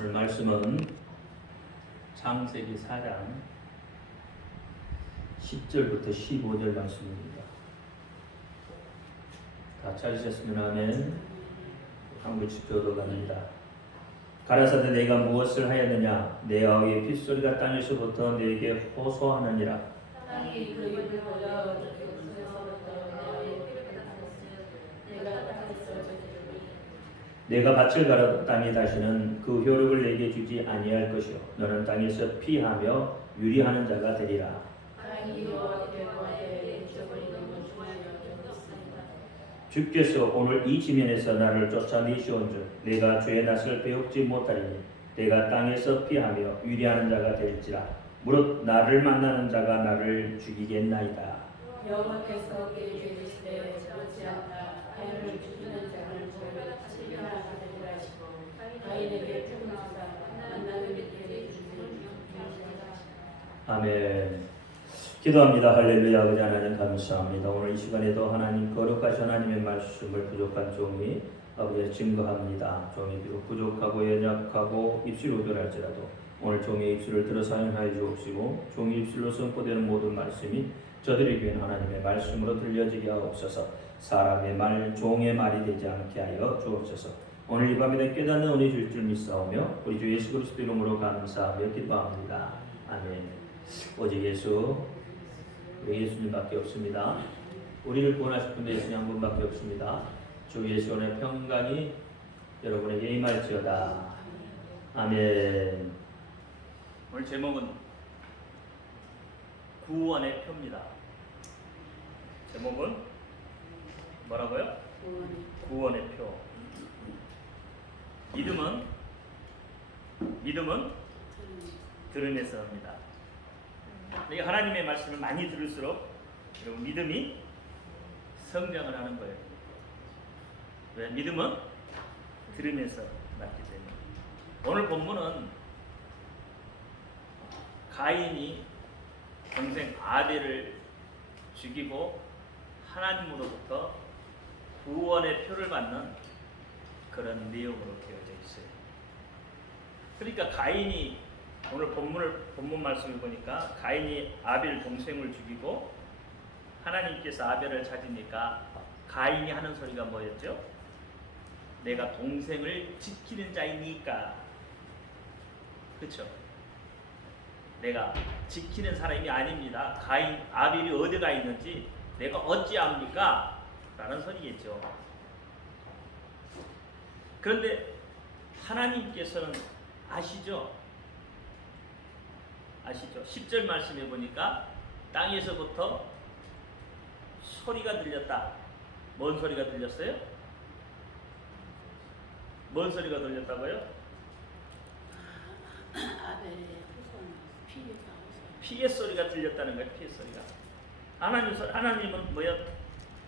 오늘 말씀은 창세기 4장 10절부터 15절 말씀입니다. 다 찾으셨으면 하면 한 구씩 교도갑니다. 가라사대 내가 무엇을 하였느냐? 내 아우의 핏소리가 땅에서부터 내게 호소하느니라. 땅이 그 입을 벌려 내가 밭을 갈아 땅에 다시는 그 효력을 내게 주지 아니할 것이요 너는 땅에서 피하며 유리하는 자가 되리라. 주께서 오늘 이 지면에서 나를 쫓아내시온즉 내가 죄의 낯을 배웁지 못하리니 내가 땅에서 피하며 유리하는 자가 될지라. 무릇 나를 만나는 자가 나를 죽이겠나이다. 여호와께서 그에게 이르시되 그렇지 않다. 가인을 죽이는 자를 저를 실현하게 되리라 하시고 가인에게 표를 주사 만나는 이에게 주시는 아멘. 기도합니다. 할렐루야. 아버지 하나님 감사합니다. 오늘 이 시간에도 하나님 거룩하신 하나님의 말씀을 부족한 종이 아버지 증거합니다. 종이 비록 부족하고 연약하고 입술이 우결할지라도 오늘 종의 입술을 들어 사용하여 주옵시고 종의 입술로 선포되는 모든 말씀이 저들에게는 하나님의 말씀으로 들려지게 하옵소서. 사람의 말, 종의 말이 되지 않게 하여 주옵소서. 오늘 이 밤에 깨닫는 은혜 줄 줄 믿사오며 우리 주 예수 그리스도 이름으로 감사하며 기도합니다. 아멘. 오직 예수, 우리 예수님밖에 없습니다. 우리를 구원하실 분도 예수님 한 분밖에 없습니다. 주 예수의 평강이 여러분에게 임할지어다. 아멘. 오늘 제목은 구원의 표입니다. 제목은 뭐라고요? 구원의 표. 믿음은 들음에서 합니다. 하나님의 말씀을 많이 들을수록 여러분 믿음이 성장을 하는 거예요. 왜? 믿음은 들음에서 났기 때문에. 오늘 본문은 가인이 동생 아벨을 죽이고 하나님으로부터 구원의 표를 받는 그런 내용으로 되어져 있어요. 그러니까 가인이 오늘 본문 말씀을 보니까 가인이 아벨 동생을 죽이고 하나님께서 아벨을 찾으니까 가인이 하는 소리가 뭐였죠? 내가 동생을 지키는 자이니까. 그렇죠? 내가 지키는 사람이 아닙니다. 아벨이 어디가 있는지 내가 어찌합니까? 라는 소리겠죠. 그런데 하나님께서는 아시죠? 10절 말씀해 보니까 땅에서부터 소리가 들렸다. 뭔 소리가 들렸어요? 뭔 소리가 들렸다고요? 피의 소리가 들렸다는 거예요. 피의 소리가. 하나님은 뭐야?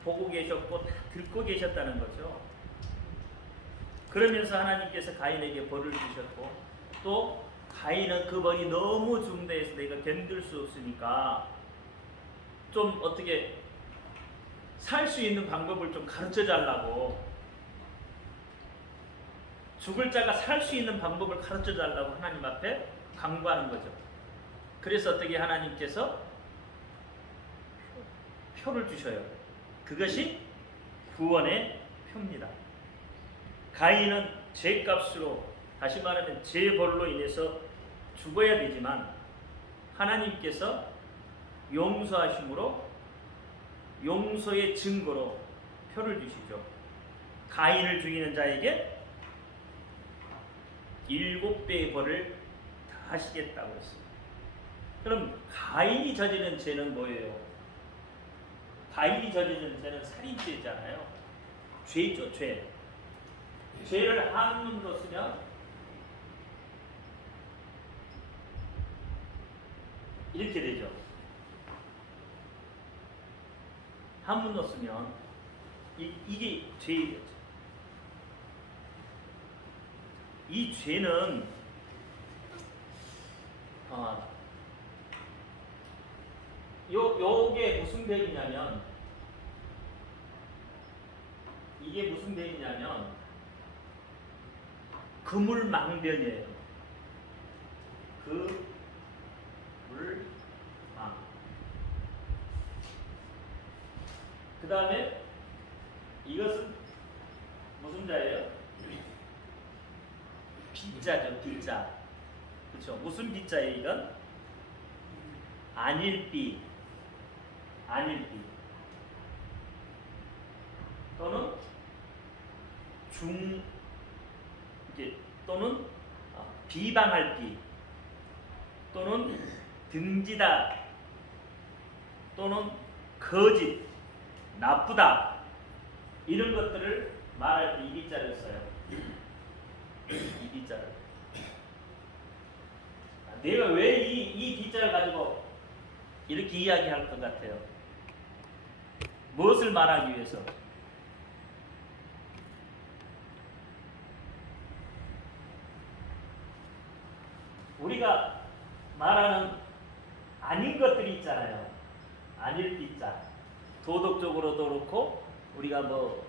보고 계셨고 다 듣고 계셨다는 거죠. 그러면서 하나님께서 가인에게 벌을 주셨고 또 가인은 그 벌이 너무 중대해서 내가 견딜 수 없으니까 좀 어떻게 살 수 있는 방법을 좀 가르쳐 달라고, 죽을 자가 살 수 있는 방법을 가르쳐 달라고 하나님 앞에 간구하는 거죠. 그래서 어떻게 하나님께서 표를 주셔요. 그것이 구원의 표입니다. 가인은 죄값으로, 다시 말하면 죄벌로 인해서 죽어야 되지만 하나님께서 용서하심으로 용서의 증거로 표를 주시죠. 가인을 죽이는 자에게 7배의 벌을 다 하시겠다고 했습니다. 그럼 가인이 저지른 죄는 뭐예요? 가인이 저지른 죄는 살인죄잖아요. 죄죠, 죄. 죄를 한문으로 쓰면 이렇게 되죠. 한문으로 쓰면 이게 죄이죠. 이 죄는 요게 무슨 배이냐면, 이게 무슨 배이냐면 그물망변이에요. 그물망. 그 다음에 이것은 무슨 자예요? 비자죠, 비자. 그렇죠? 무슨 비자예요, 이건? 안일비, 안일비. 또는 또는 비방할 비, 또는 등지다, 또는 거짓, 나쁘다, 이런 것들을 말할 때 이 비자를 써요. 이 비자를. 내가 왜 이 비자를 가지고 이렇게 이야기할 것 같아요? 무엇을 말하기 위해서? 우리가 말하는 아닌 것들이 있잖아요. 아닐 비자. 도덕적으로도 그렇고 우리가 뭐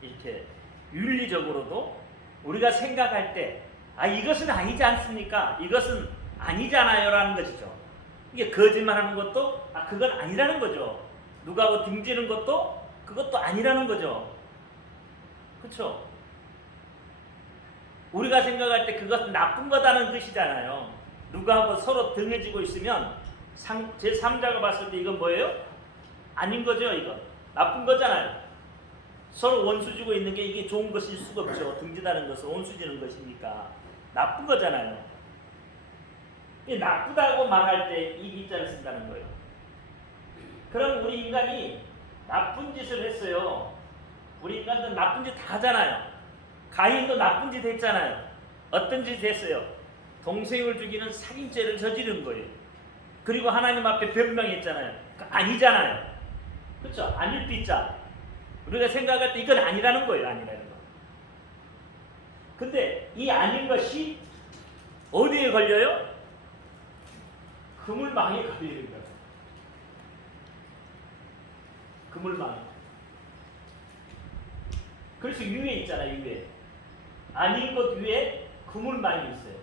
이렇게 윤리적으로도 우리가 생각할 때 이것은 아니지 않습니까? 이것은 아니잖아요 라는 것이죠. 이게 거짓말하는 것도 그건 아니라는 거죠. 누가 뭐 등지는 것도 그것도 아니라는 거죠. 그렇죠? 우리가 생각할 때 그것은 나쁜 거다는 뜻이잖아요. 누가 서로 등을 지고 있으면 제3자가 봤을 때 이건 뭐예요? 아닌 거죠. 이건 나쁜 거잖아요. 서로 원수 지고 있는 게 이게 좋은 것일 수가 없죠. 등지다는 것은 원수 지는 것이니까 나쁜 거잖아요. 나쁘다고 말할 때 이 비자를 쓴다는 거예요. 그럼 우리 인간이 나쁜 짓을 했어요. 우리 인간도 나쁜 짓 다 하잖아요. 가인도 나쁜 짓 했잖아요. 어떤 짓 했어요? 동생을 죽이는 살인죄를 저지른 거예요. 그리고 하나님 앞에 변명했잖아요. 아니잖아요. 그렇죠? 아닐 비자. 우리가 생각할 때 이건 아니라는 거예요. 아니라는 거. 근데 이 아닌 것이 어디에 걸려요? 그물망에 걸리는 거예요. 그물망에. 그래서 위에 있잖아요. 위에. 아닌 것 위에 그물망이 있어요.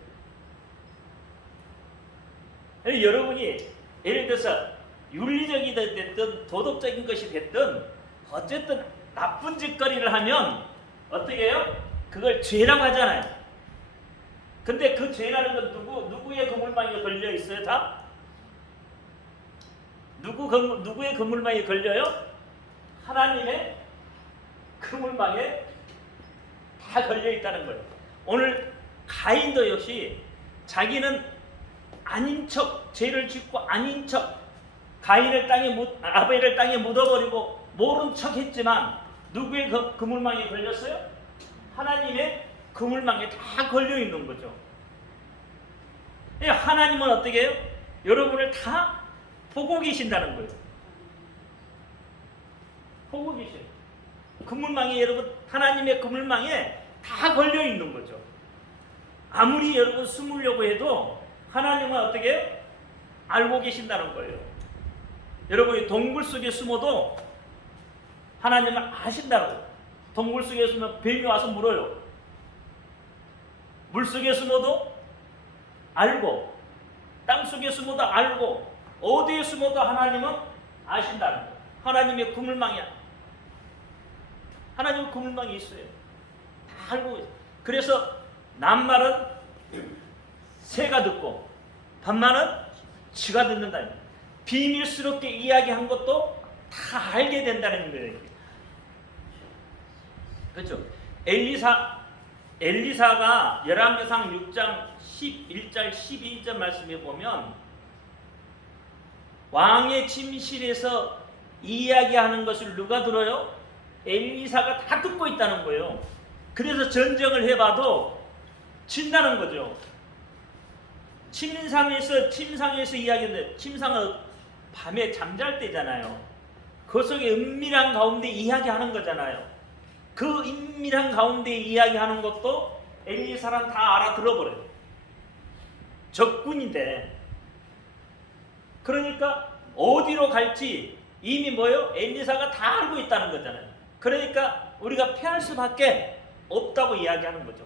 여러분이 예를 들어서 윤리적이 됐든 도덕적인 것이 됐든 어쨌든 나쁜 짓거리를 하면 어떻게 해요? 그걸 죄라고 하잖아요. 근데 그 죄라는 건 누구의 그물망에 걸려 있어요? 다? 누구의 그물망에 걸려요? 하나님의 그물망에 다 걸려 있다는 거예요. 오늘 가인도 역시 자기는 아닌 척 죄를 짓고 아닌 척 아벨을 땅에 묻어버리고 모른 척했지만 누구의 그물망에 걸렸어요? 하나님의 그물망에 다 걸려 있는 거죠. 하나님은 어떻게 해요? 여러분을 다 보고 계신다는 거예요. 보고 계셔요. 그물망에 여러분 하나님의 그물망에 다 걸려 있는 거죠. 아무리 여러분 숨으려고 해도 하나님은 어떻게 해요? 알고 계신다는 거예요. 여러분이 동굴 속에 숨어도 하나님은 아신다고. 동굴 속에 숨으면 뱀이 와서 물어요. 물 속에 숨어도 알고, 땅 속에 숨어도 알고, 어디에 숨어도 하나님은 아신다는 거예요. 하나님의 그물망이야. 하나님의 그물망이 있어요. 다 알고 있어요. 그래서 남말은 새가 듣고 반말은 쥐가 듣는다. 비밀스럽게 이야기한 것도 다 알게 된다는 거예요. 그렇죠? 엘리사가 열왕기상 6장 11절 12절 말씀에 보면 왕의 침실에서 이야기하는 것을 누가 들어요? 엘리사가 다 듣고 있다는 거예요. 그래서 전쟁을 해봐도 진다는 거죠. 침상에서 이야기하는데 침상은 밤에 잠잘 때잖아요. 그 속에 은밀한 가운데 이야기하는 거잖아요. 그 은밀한 가운데 이야기하는 것도 엘리사는 다 알아들어버려요. 적군인데. 그러니까 어디로 갈지 이미 뭐요? 엘리사가 다 알고 있다는 거잖아요. 그러니까 우리가 피할 수밖에 없다고 이야기하는 거죠.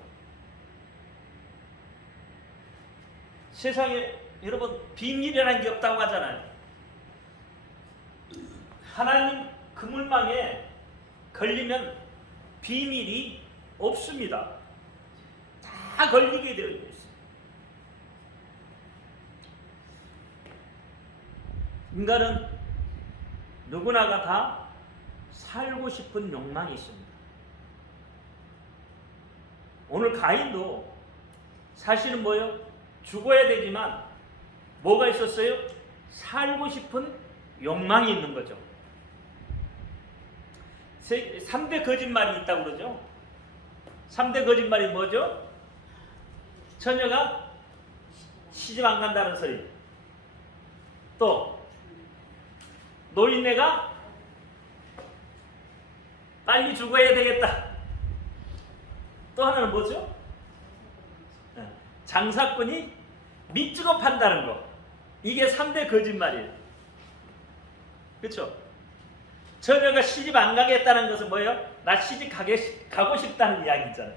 세상에 여러분 비밀이라는 게 없다고 하잖아요. 하나님 그물망에 걸리면 비밀이 없습니다. 다 걸리게 되어 있어요. 인간은 누구나가 다 살고 싶은 욕망이 있습니다. 오늘 가인도 사실은 뭐예요? 죽어야 되지만 뭐가 있었어요? 살고 싶은 욕망이 있는 거죠. 3대 거짓말이 있다고 그러죠. 3대 거짓말이 뭐죠? 처녀가 시집 안 간다는 소리. 또 노인네가 빨리 죽어야 되겠다. 또 하나는 뭐죠? 장사꾼이 밑주고 판다는 거. 이게 3대 거짓말이에요. 그렇죠? 처녀가 시집 안 가겠다는 것은 뭐예요? 나 시집 가고 싶다는 이야기잖아요.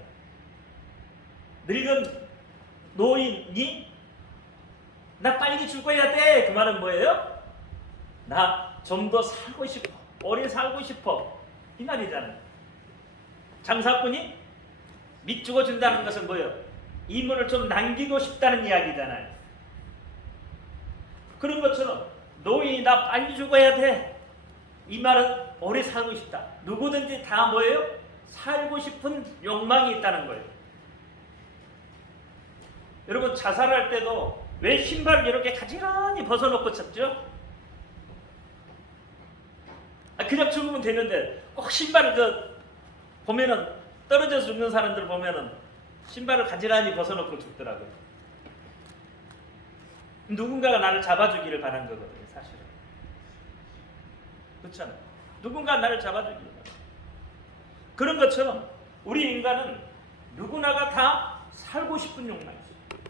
늙은 노인이 나 빨리 죽어야 돼. 그 말은 뭐예요? 나 좀 더 살고 싶어. 오래 살고 싶어. 이 말이잖아요. 장사꾼이 밑주고 준다는 것은 뭐예요? 이문을 좀 남기고 싶다는 이야기잖아요. 그런 것처럼 노인이 나 빨리 죽어야 돼. 이 말은 오래 살고 싶다. 누구든지 다 뭐예요? 살고 싶은 욕망이 있다는 거예요. 여러분 자살할 때도 왜 신발을 이렇게 가지런히 벗어놓고 쳤죠? 그냥 죽으면 되는데 꼭 신발을 보면은 떨어져서 죽는 사람들 보면은 신발을 가지런히 벗어놓고 죽더라고요. 누군가가 나를 잡아주기를 바란 거거든요, 사실은. 그렇잖아요. 누군가 나를 잡아주기를 바란. 그런 것처럼 우리 인간은 누구나가 다 살고 싶은 욕망이 있어요.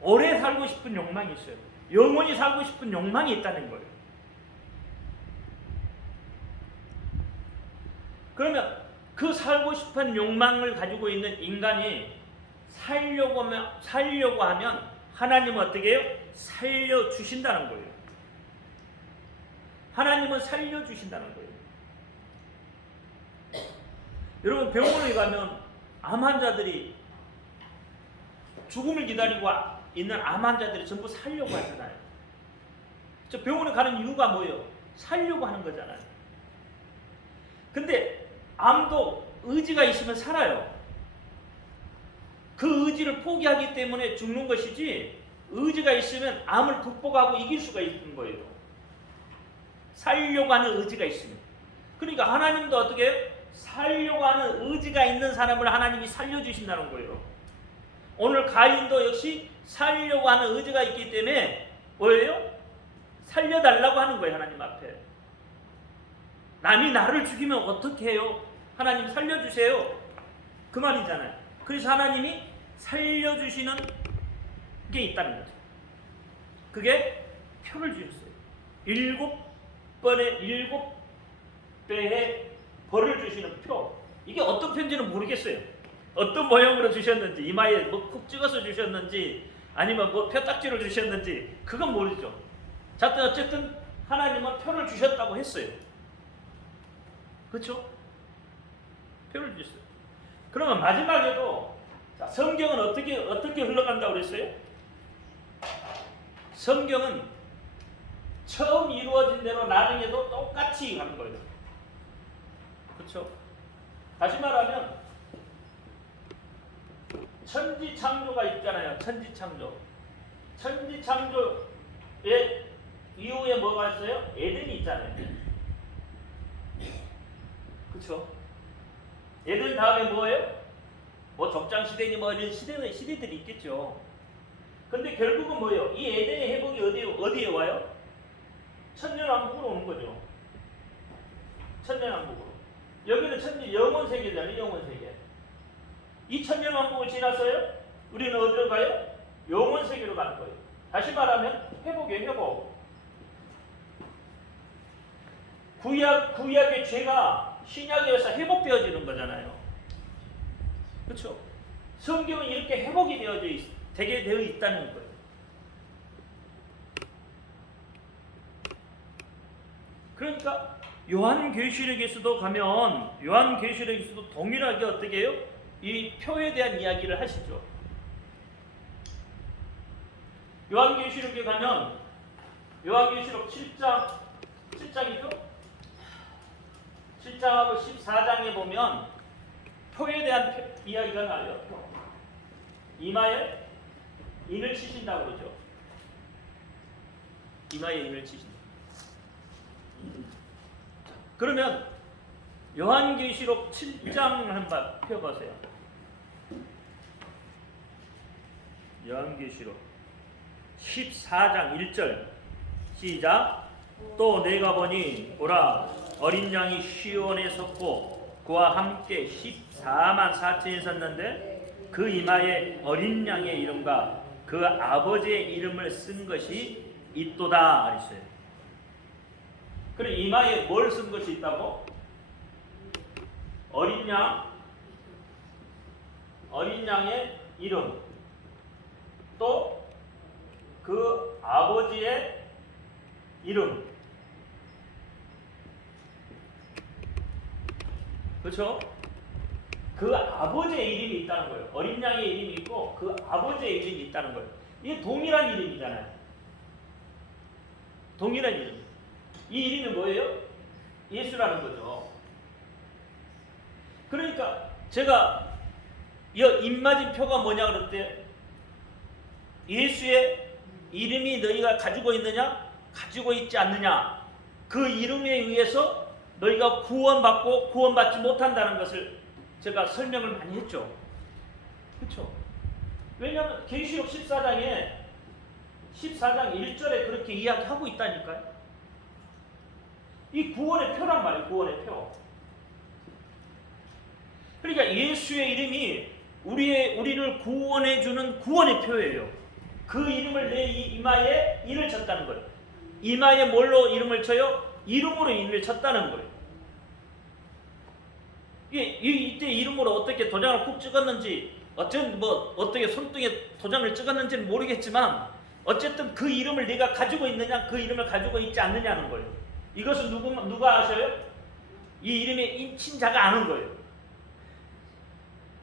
오래 살고 싶은 욕망이 있어요. 영원히 살고 싶은 욕망이 있다는 거예요. 그러면 그 살고 싶은 욕망을 가지고 있는 인간이 살려고 하면 하나님은 어떻게 해요? 살려주신다는 거예요. 하나님은 살려주신다는 거예요. 여러분 병원에 가면 암 환자들이 죽음을 기다리고 있는 암 환자들이 전부 살려고 하잖아요. 저 병원에 가는 이유가 뭐예요? 살려고 하는 거잖아요. 근데 암도 의지가 있으면 살아요. 그 의지를 포기하기 때문에 죽는 것이지 의지가 있으면 암을 극복하고 이길 수가 있는 거예요. 살려고 하는 의지가 있으면. 그러니까 하나님도 어떻게 해요? 살려고 하는 의지가 있는 사람을 하나님이 살려주신다는 거예요. 오늘 가인도 역시 살려고 하는 의지가 있기 때문에 뭐예요? 살려달라고 하는 거예요. 하나님 앞에. 남이 나를 죽이면 어떻게 해요? 하나님 살려주세요. 그 말이잖아요. 그래서 하나님이 살려주시는 게 있다는 거죠. 그게 표를 주셨어요. 7배의 벌을 주시는 표. 이게 어떤 편지는 모르겠어요. 어떤 모형으로 주셨는지, 이마에 뭐 콕 찍어서 주셨는지, 아니면 뭐 표딱지를 주셨는지, 그건 모르죠. 자, 어쨌든 하나님은 표를 주셨다고 했어요. 그렇죠? 표를 주셨어요. 그러면 마지막에도 자, 성경은 어떻게 흘러간다고 그랬어요? 성경은 처음 이루어진 대로 나중에도 똑같이 가는 거예요. 그렇죠? 다시 말하면 천지창조가 있잖아요. 천지창조. 천지창조의 이후에 뭐가 있어요? 에덴이 있잖아요. 그렇죠? 에덴 다음에 뭐예요? 뭐 적장시대니 뭐 이런 시대들이 있겠죠. 근데 결국은 뭐예요? 이 에덴의 회복이 어디에 와요? 천년왕국으로 오는 거죠. 천년왕국으로. 여기는 영원세계잖아요. 영원세계. 이 천년왕국을 지나서요? 우리는 어디로 가요? 영원세계로 가는 거예요. 다시 말하면 회복이에요. 회복. 구약의 죄가 신약에서 회복되어지는 거잖아요. 그렇죠? 성경은 이렇게 회복이 되게 되어 있다는 거예요. 그러니까 요한계시록에서도 가면 요한계시록에서도 동일하게 어떻게 해요? 이 표에 대한 이야기를 하시죠. 요한계시록에 가면 요한계시록 7장이죠? 7장하고 14장에 보면 표에 대한 이야기가 나와요. 이마에 인을 치신다고 그러죠. 이마에 인을 치신다. 그러면 요한계시록 7장 한번 펴보세요. 요한계시록 14장 1절 시작. 또 내가 보니 보라 어린 양이 시온에 섰고 그와 함께 14만 4천이 섰는데 그 이마에 어린 양의 이름과 그 아버지의 이름을 쓴 것이 있도다 그랬어요. 그래 이마에 뭘 쓴 것이 있다고? 어린 양의 이름, 또 그 아버지의 이름, 그렇죠? 그 아버지의 이름이 있다는 거예요. 어린 양의 이름이 있고 그 아버지의 이름이 있다는 거예요. 이게 동일한 이름이잖아요. 동일한 이름. 이 이름이 뭐예요? 예수라는 거죠. 그러니까 제가 이 입맞은표가 뭐냐 그럴 때 예수의 이름이 너희가 가지고 있느냐? 가지고 있지 않느냐? 그 이름에 의해서 너희가 구원받고 구원받지 못한다는 것을 제가 설명을 많이 했죠. 그렇죠? 왜냐하면 계시록 14장 1절에 그렇게 이야기하고 있다니까요. 이 구원의 표란 말이에요. 구원의 표. 그러니까 예수의 이름이 우리를 구원해 주는 구원의 표예요. 그 이름을 내 이마에 인을 쳤다는 거예요. 이마에 뭘로 이름을 쳐요? 이름으로 인을 쳤다는 거예요. 이때 이름으로 어떻게 도장을 콕 찍었는지 어떻게 손등에 도장을 찍었는지는 모르겠지만 어쨌든 그 이름을 내가 가지고 있느냐 그 이름을 가지고 있지 않느냐는 거예요. 이것은 누가 아셔요? 이 이름에 인친 자가 아는 거예요.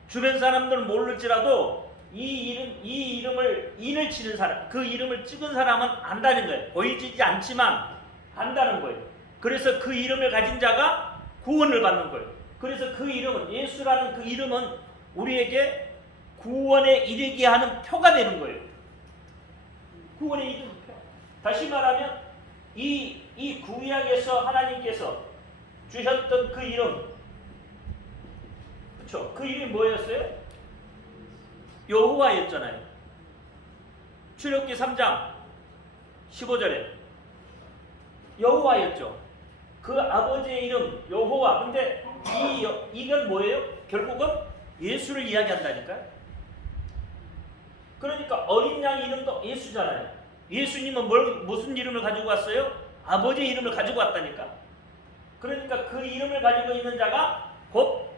주변 사람들은 모를지라도 이 이름을 인을 치는 사람, 그 이름을 찍은 사람은 안다는 거예요. 보이지 않지만 안다는 거예요. 그래서 그 이름을 가진 자가 구원을 받는 거예요. 그래서 그 이름은 예수라는 그 이름은 우리에게 구원에 이르게 하는 표가 되는 거예요. 구원에 이르는 표. 다시 말하면 이 구약에서 하나님께서 주셨던 그 이름, 그렇죠? 그 이름이 뭐였어요? 여호와였잖아요. 출애굽기 3장 15절에 여호와였죠. 그 아버지의 이름 여호와. 근데 이건 뭐예요? 결국은 예수를 이야기한다니까요. 그러니까 어린 양 이름도 예수잖아요. 예수님은 무슨 이름을 가지고 왔어요? 아버지의 이름을 가지고 왔다니까. 그러니까 그 이름을 가지고 있는 자가 곧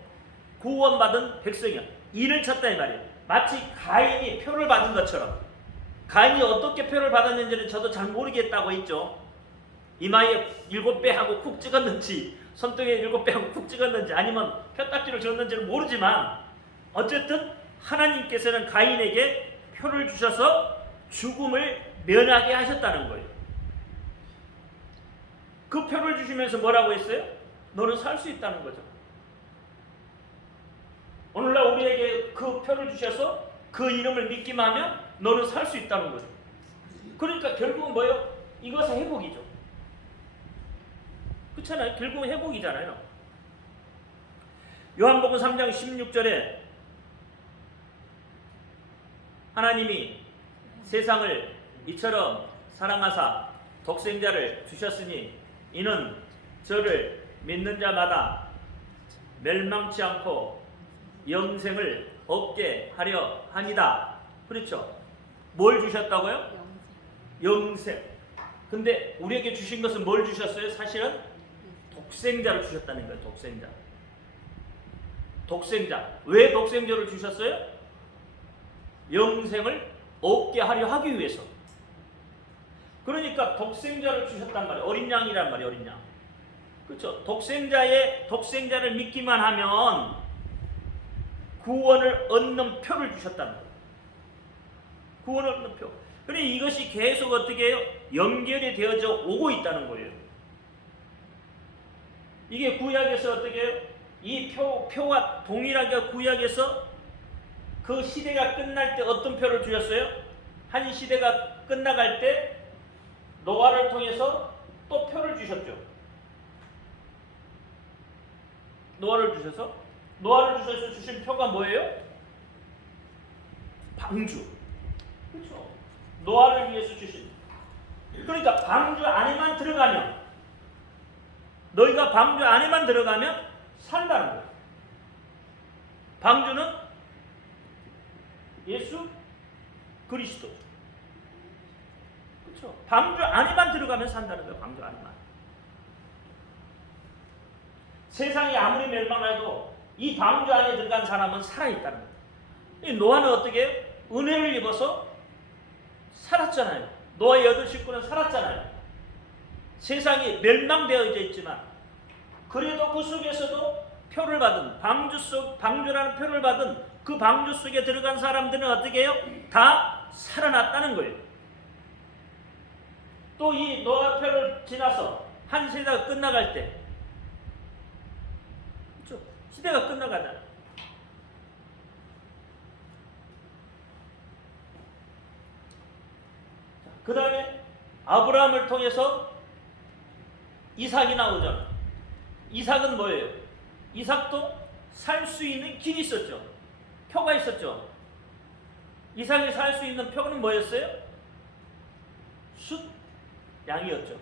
구원받은 백성이야. 인을 쳤다 이 말이에요. 마치 가인이 표를 받은 것처럼. 가인이 어떻게 표를 받았는지는 저도 잘 모르겠다고 했죠. 이마에 7배 하고 쿡 찍었는지 손등에 7배 하고 쿡 찍었는지 아니면 펴딱지를 줬는지는 모르지만 어쨌든 하나님께서는 가인에게 표를 주셔서 죽음을 면하게 하셨다는 거예요. 그 표를 주시면서 뭐라고 했어요? 너는 살 수 있다는 거죠. 오늘날 우리에게 그 표를 주셔서 그 이름을 믿기만 하면 너는 살 수 있다는 거죠. 그러니까 결국은 뭐예요? 이것은 회복이죠. 그렇잖아요. 결국은 회복이잖아요. 요한복음 3장 16절에 하나님이 세상을 이처럼 사랑하사 독생자를 주셨으니 이는 저를 믿는 자마다 멸망치 않고 영생을 얻게 하려 함이다. 그렇죠? 뭘 주셨다고요? 영생. 근데 우리에게 주신 것은 뭘 주셨어요? 사실은 독생자를 주셨다는 거예요. 독생자. 왜 독생자를 주셨어요? 영생을 얻게 하려 하기 위해서. 그러니까 독생자를 주셨단 말이에요. 어린 양이란 말이에요. 어린 양. 그렇죠. 독생자를 믿기만 하면 구원을 얻는 표를 주셨다는 거예요. 구원을 얻는 표. 그러니 이것이 계속 어떻게 해요? 연결이 되어져 오고 있다는 거예요. 이게 구약에서 어떻게 해요? 이 표와 동일하게 구약에서 그 시대가 끝날 때 어떤 표를 주셨어요? 한 시대가 끝나갈 때 노아를 통해서 또 표를 주셨죠. 노아를 주셔서 주신 표가 뭐예요? 방주. 그렇죠. 노아를 위해서 주신. 그러니까 방주 안에만 들어가면, 너희가 방주 안에만 들어가면 산다는 거예요. 방주는 예수 그리스도. 그렇죠. 방주 안에만 들어가면 산다는 거예요. 방주 안에만. 세상이 아무리 멸망해도 이 방주 안에 들어간 사람은 살아있다는 거예요. 노아는 어떻게 해요? 은혜를 입어서 살았잖아요. 노아의 8 식구는 살았잖아요. 세상이 멸망되어져 있지만 그래도 그 속에서도 표를 받은 방주라는 표를 받은 그 방주 속에 들어간 사람들은 어떻게 해요? 다 살아났다는 거예요. 또 이 노아 표를 지나서 한 세대가 끝나갈 때, 그렇죠? 시대가 끝나가잖아요. 그 다음에 아브라함을 통해서 이삭이 나오죠. 이삭은 뭐예요? 이삭도 살 수 있는 길이 있었죠. 표가 있었죠. 이삭이 살 수 있는 표는 뭐였어요? 숫 양이었죠.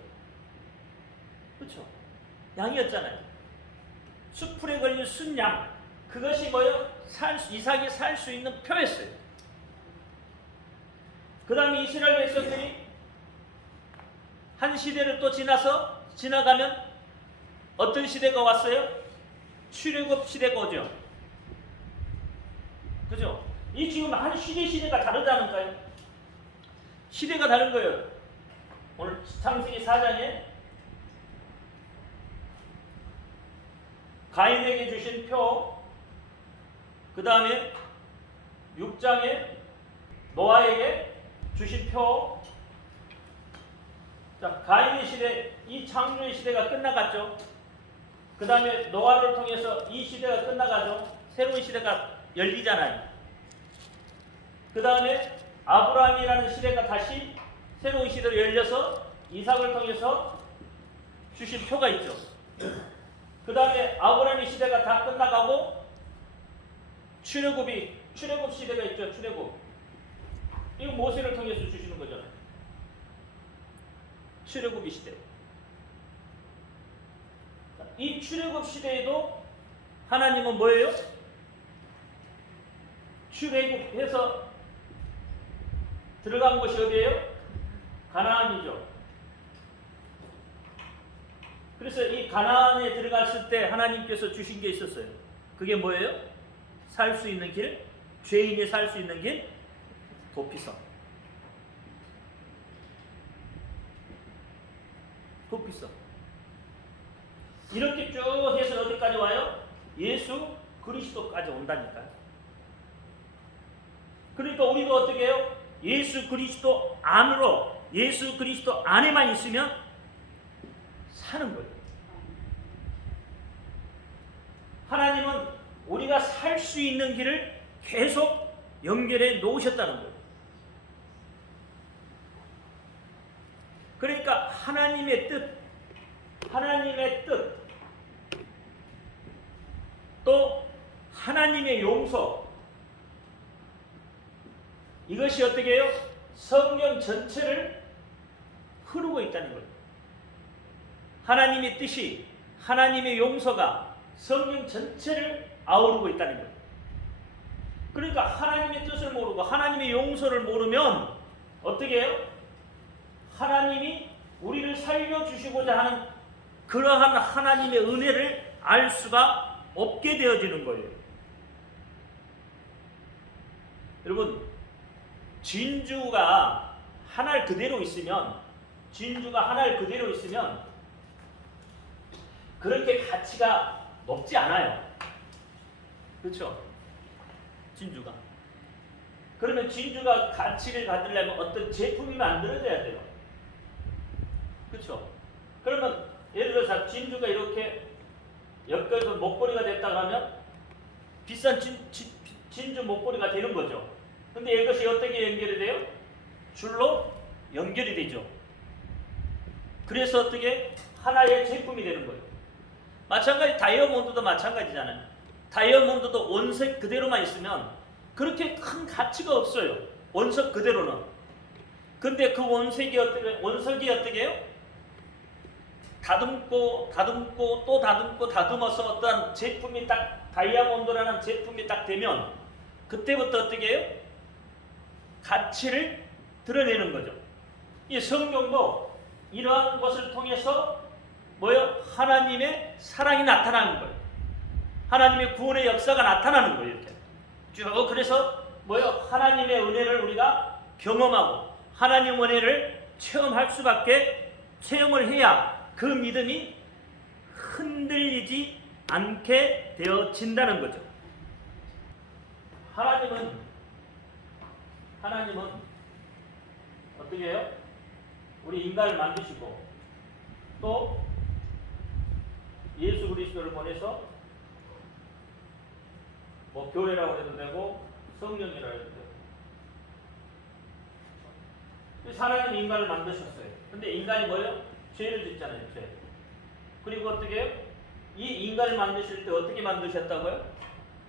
그렇죠? 양이었잖아요. 숫풀에 걸린 숫 양. 그것이 뭐예요? 이삭이 살 수 있는 표였어요. 그 다음에 이스라엘 백성들이 한 시대를 또 지나가면 어떤 시대가 왔어요? 출애굽 시대가 오죠. 그죠? 이 지금 한 시대가 다르다는가요? 시대가 다른 거예요. 오늘 창세기 4장에 가인에게 주신 표, 그 다음에 6장에 노아에게 주신 표. 자, 가인의 시대, 이 창조의 시대가 끝나갔죠. 그 다음에 노아를 통해서 이 시대가 끝나가죠. 새로운 시대가 열리잖아요. 그 다음에 아브라함이라는 시대가 다시 새로운 시대로 열려서 이삭을 통해서 주신 표가 있죠. 그 다음에 아브라함의 시대가 다 끝나가고 출애굽 시대가 있죠. 출애굽. 이거 모세를 통해서 주시는 거잖아요. 출애굽 시대. 이 출애굽 시대에도 하나님은 뭐예요? 출애굽해서 들어간 곳이 어디예요? 가나안이죠. 그래서 이 가나안에 들어갔을 때 하나님께서 주신 게 있었어요. 그게 뭐예요? 살 수 있는 길, 죄인이 살 수 있는 길, 도피성. 도피성. 이렇게 쭉 해서 어디까지 와요? 예수 그리스도까지 온다니까요. 그러니까 우리도 어떻게 해요? 예수 그리스도 안으로, 예수 그리스도 안에만 있으면 사는 거예요. 하나님은 우리가 살 수 있는 길을 계속 연결해 놓으셨다는 거예요. 그러니까 하나님의 뜻, 또 하나님의 용서, 이것이 어떻게 해요? 성경 전체를 흐르고 있다는 거예요. 하나님의 뜻이, 하나님의 용서가 성경 전체를 아우르고 있다는 거예요. 그러니까 하나님의 뜻을 모르고 하나님의 용서를 모르면 어떻게 해요? 하나님이 우리를 살려주시고자 하는 그러한 하나님의 은혜를 알 수가 없게 되어지는 거예요. 여러분, 진주가 하늘 그대로 있으면 그렇게 가치가 높지 않아요. 그렇죠? 진주가. 그러면 진주가 가치를 가지려면 어떤 제품이 만들어져야 돼요. 그렇죠? 그러면 예를 들어서 진주가 이렇게 엮여서 목걸이가 됐다 하면 비싼 진주 목걸이가 되는 거죠. 근데 이것이 어떻게 연결이 돼요? 줄로 연결이 되죠. 그래서 어떻게 하나의 제품이 되는 거예요. 마찬가지 다이아몬드도 마찬가지잖아요. 다이아몬드도 원색 그대로만 있으면 그렇게 큰 가치가 없어요. 원석 그대로는. 근데 그 원석이 어떻게 해요? 다듬고 또 다듬어서 어떤 제품이 딱 다이아몬드라는 제품이 딱 되면 그때부터 어떻게 해요? 가치를 드러내는 거죠. 이 성경도 이러한 것을 통해서 뭐요? 하나님의 사랑이 나타나는 거예요. 하나님의 구원의 역사가 나타나는 거예요. 이렇게 쭉 그래서 뭐요? 하나님의 은혜를 우리가 경험하고 하나님의 은혜를 체험할 수밖에 체험을 해야 그 믿음이 흔들리지 않게 되어진다는 거죠. 하나님은 어떻게 해요? 우리 인간을 만드시고 또 예수 그리스도를 보내서 뭐 교회라고 해도 되고 성령이라고 해도 되고 하나님이 인간을 만드셨어요. 근데 인간이 뭐예요? 죄를 짓잖아요. 죄. 그리고 어떻게 해요? 이 인간을 만드실 때 어떻게 만드셨다고요?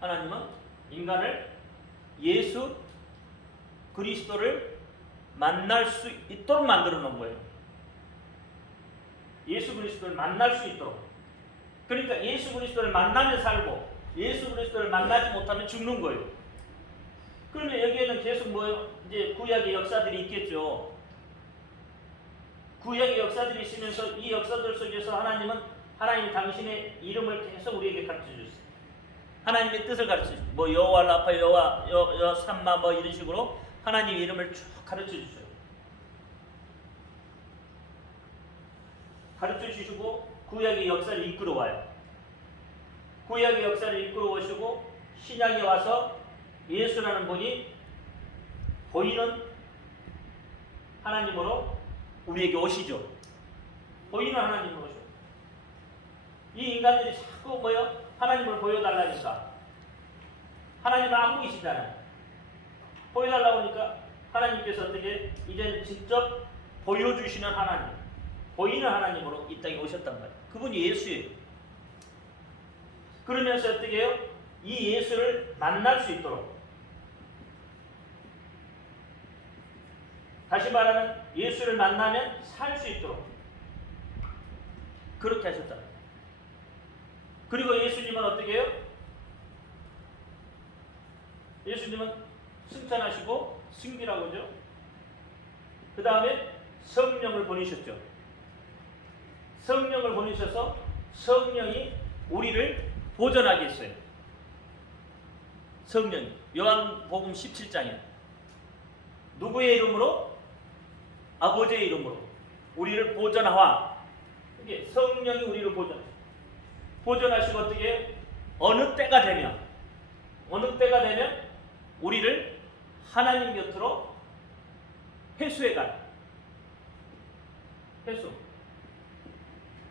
하나님은 인간을 예수 그리스도를 만날 수 있도록 만들어 놓은 거예요. 예수 그리스도를 만날 수 있도록. 그러니까 예수 그리스도를 만나면 살고 예수 그리스도를 만나지 못하면 죽는 거예요. 그러면 여기에는 계속 뭐예요? 이제 구약의 역사들이 있겠죠. 구약의 역사들이 있으면서 이 역사들 속에서 하나님 당신의 이름을 계속 우리에게 가르쳐 주셨어요. 하나님의 뜻을 가르쳐 주셨어요. 뭐 여호와 라파, 여호와 삼마 뭐 이런 식으로 하나님 이름을 쭉 가르쳐 주셔요. 가르쳐 주시고 구약의 역사를 이끌어 와요. 구약의 역사를 이끌어 오시고 신약에 와서 예수라는 분이 보이는 하나님으로 우리에게 오시죠. 보이는 하나님으로 오시죠. 이 인간들이 자꾸 뭐요? 하나님을 보여달라니까. 하나님은 안 보이시잖아요. 보여달라고 하니까 하나님께서 어떻게 이제는 직접 보여주시는 하나님, 보이는 하나님으로 이 땅에 오셨단 말이에요. 그분이 예수예요. 그러면서 어떻게 해요? 이 예수를 만날 수 있도록, 다시 말하면 예수를 만나면 살 수 있도록 그렇게 하셨다. 그리고 예수님은 어떻게 해요? 예수님은 승천하시고 승리라고 하죠. 그 다음에 성령을 보내셨죠. 성령을 보내셔서 성령이 우리를 보존하게 했어요. 성령이 요한복음 17장에 누구의 이름으로? 아버지의 이름으로 우리를 보존하와. 이게 성령이 우리를 보존하시고 어떻게 어느 때가 되면 우리를 하나님 곁으로 회수해가요. 회수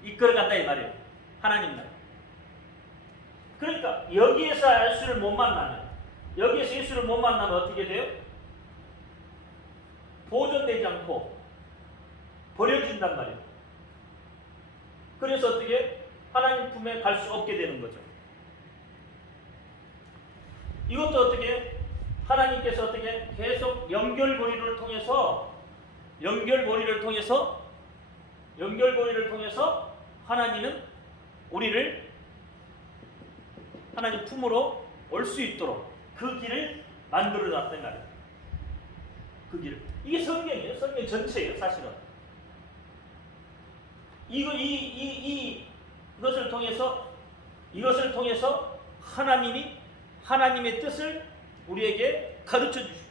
이끌어간다 이 말이에요. 하나님 나라. 그러니까 여기에서 예수를 못 만나면 어떻게 돼요? 보존되지 않고 버려진단 말이에요. 그래서 어떻게 하나님 품에 갈 수 없게 되는 거죠. 이것도 어떻게 하나님께서 어떻게 계속 연결고리를 통해서 하나님은 우리를 하나님 품으로 올 수 있도록 그 길을 만들어 놨단 말이에요. 그 길을. 이게 성경이에요. 성경 전체예요, 사실은. 이것을 통해서 하나님의 뜻을 우리에게 가르쳐 주시고,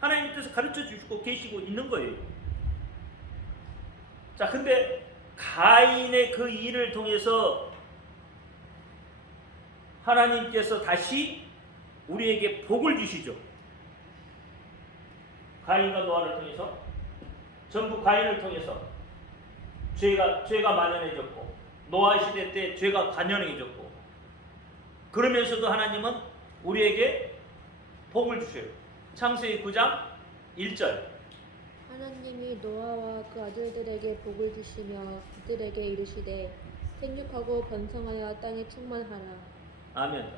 하나님의 뜻을 가르쳐 주시고 계시고 있는 거예요. 자, 근데 가인의 그 일을 통해서 하나님께서 다시 우리에게 복을 주시죠. 가인과 노아를 통해서, 전부 가인을 통해서 죄가 만연해졌고, 노아 시대 때 죄가 관연해졌고, 그러면서도 하나님은 우리에게 복을 주셔요. 창세기 9장 1절. 하나님이 노아와 그 아들들에게 복을 주시며 그들에게 이르시되 생육하고 번성하여 땅에 충만하라. 아멘.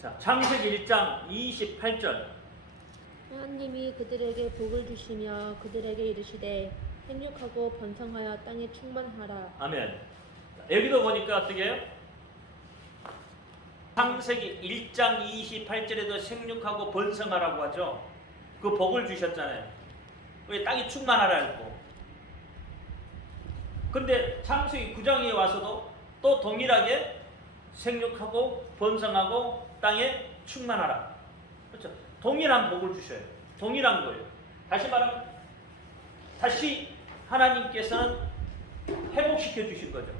자, 창세기 1장 28절. 하나님이 그들에게 복을 주시며 그들에게 이르시되 생육하고 번성하여 땅에 충만하라. 아멘. 여기도 보니까 어떻게 해요? 창세기 1장 28절에도 생육하고 번성하라고 하죠. 그 복을 주셨잖아요. 왜 땅이 충만하라 했고. 근데 창세기 9장에 와서도 또 동일하게 생육하고 번성하고 땅에 충만하라. 그렇죠? 동일한 복을 주셔요. 동일한 거예요. 다시 말하면 다시 하나님께서는 회복시켜 주신 거죠.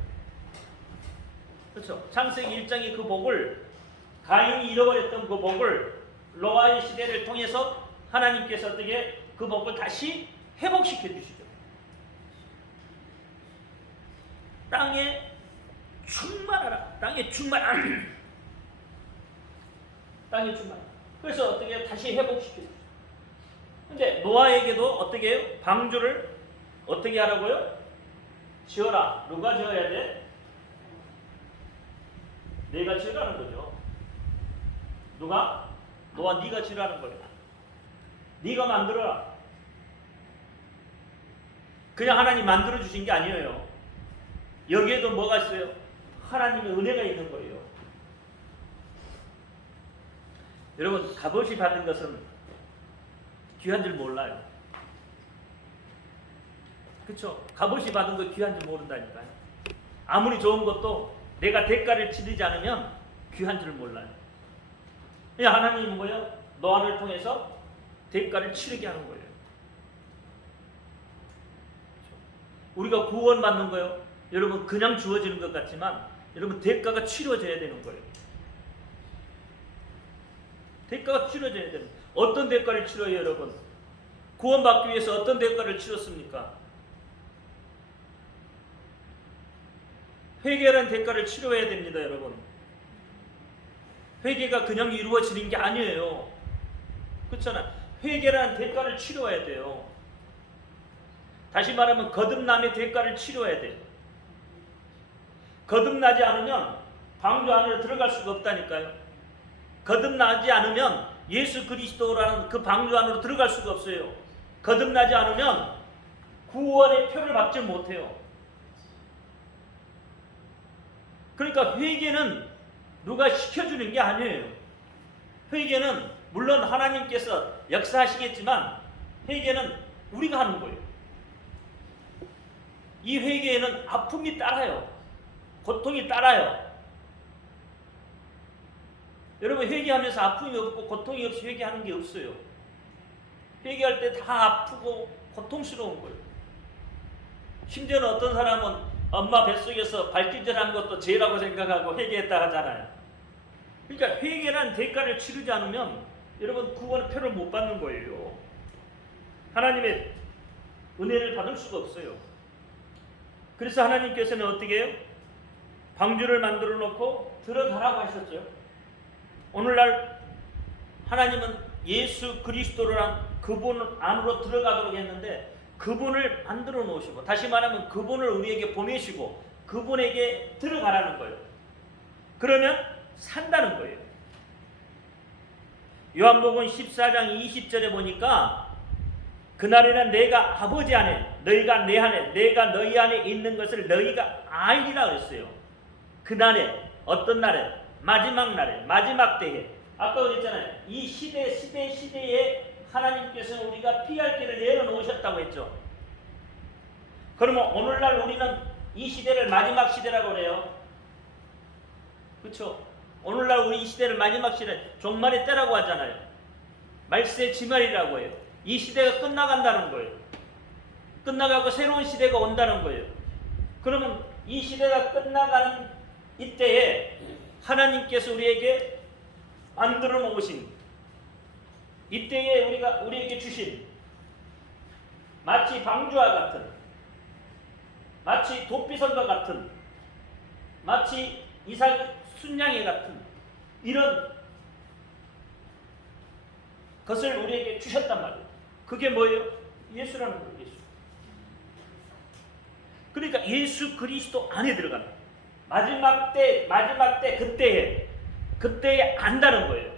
그렇죠? 창세기 1장의 그 복을, 가인이 잃어버렸던 그 복을 노아의 시대를 통해서 하나님께서 어떻게 그 복을 다시 회복시켜 주시죠. 땅에 충만하라. 땅에 충만하라. 땅에 충만하라. 그래서 어떻게 다시 회복시켜 주시죠. 근데 노아에게도 어떻게 해요? 방주를 어떻게 하라고요? 지어라. 누가 지어야 돼? 내가 지으라는 거죠. 누가? 노아, 네가 지으라는 거예요. 네가 만들어라. 그냥 하나님 만들어 주신 게 아니에요. 여기에도 뭐가 있어요? 하나님의 은혜가 있는 거예요. 여러분, 값없이 받은 것은 귀한 줄 몰라요. 그렇죠? 값없이 받은 거 귀한 줄 모른다니까요. 아무리 좋은 것도 내가 대가를 치르지 않으면 귀한 줄 몰라요. 그냥 하나님은 뭐예요? 노아를 통해서 대가를 치르게 하는 거예요. 우리가 구원받는 거요. 여러분, 그냥 주어지는 것 같지만 여러분, 대가가 치러져야 되는 거예요. 대가가 치러져야 되는 거예요. 어떤 대가를 치러요, 여러분? 구원받기 위해서 어떤 대가를 치렀습니까? 회개라는 대가를 치러야 됩니다, 여러분. 회개가 그냥 이루어지는 게 아니에요. 그렇잖아. 회개라는 대가를 치러야 돼요. 다시 말하면 거듭남의 대가를 치러야 돼요. 거듭나지 않으면 방주 안으로 들어갈 수가 없다니까요. 거듭나지 않으면 예수 그리스도라는 그 방주 안으로 들어갈 수가 없어요. 거듭나지 않으면 구원의 표를 받지 못해요. 그러니까 회개는 누가 시켜주는 게 아니에요. 회개는 물론 하나님께서 역사하시겠지만 회개는 우리가 하는 거예요. 이 회개에는 아픔이 따라요. 고통이 따라요. 여러분, 회개하면서 아픔이 없고 고통이 없이 회개하는 게 없어요. 회개할 때 다 아프고 고통스러운 거예요. 심지어는 어떤 사람은 엄마 뱃속에서 발기절한 것도 죄라고 생각하고 회개했다 하잖아요. 그러니까 회개란 대가를 치르지 않으면 여러분 구원의 표를 못 받는 거예요. 하나님의 은혜를 받을 수가 없어요. 그래서 하나님께서는 어떻게 해요? 방주를 만들어 놓고 들어가라고 하셨죠. 오늘날 하나님은 예수 그리스도란 그분 안으로 들어가도록 했는데 그분을 만들어 놓으시고, 다시 말하면 그분을 우리에게 보내시고 그분에게 들어가라는 거예요. 그러면 산다는 거예요. 요한복음 14장 20절에 보니까 그날에는 내가 아버지 안에, 너희가 내 안에, 내가 너희 안에 있는 것을 너희가 알리라 그랬어요. 그날에, 어떤 날에? 마지막 날에, 마지막 때에. 아까 그랬잖아요. 이 시대에 하나님께서 우리가 피할 길을 내려놓으셨다고 했죠. 그러면 오늘날 우리는 이 시대를 마지막 시대라고 그래요. 그렇죠? 오늘날 우리 이 시대를 마지막 시대, 종말의 때라고 하잖아요. 말세 지말이라고 해요. 이 시대가 끝나간다는 거예요. 끝나가고 새로운 시대가 온다는 거예요. 그러면 이 시대가 끝나가는 이때에 하나님께서 우리에게 만들어 놓으신 이때에 우리에게 주신 마치 방주와 같은, 마치 도피성과 같은, 마치 이삭 순양이 같은 이런 것을 우리에게 주셨단 말이에요. 그게 뭐예요? 예수라는 거예요. 예수. 그러니까 예수 그리스도 안에 들어가는 마지막 때 그때에 안다는 거예요.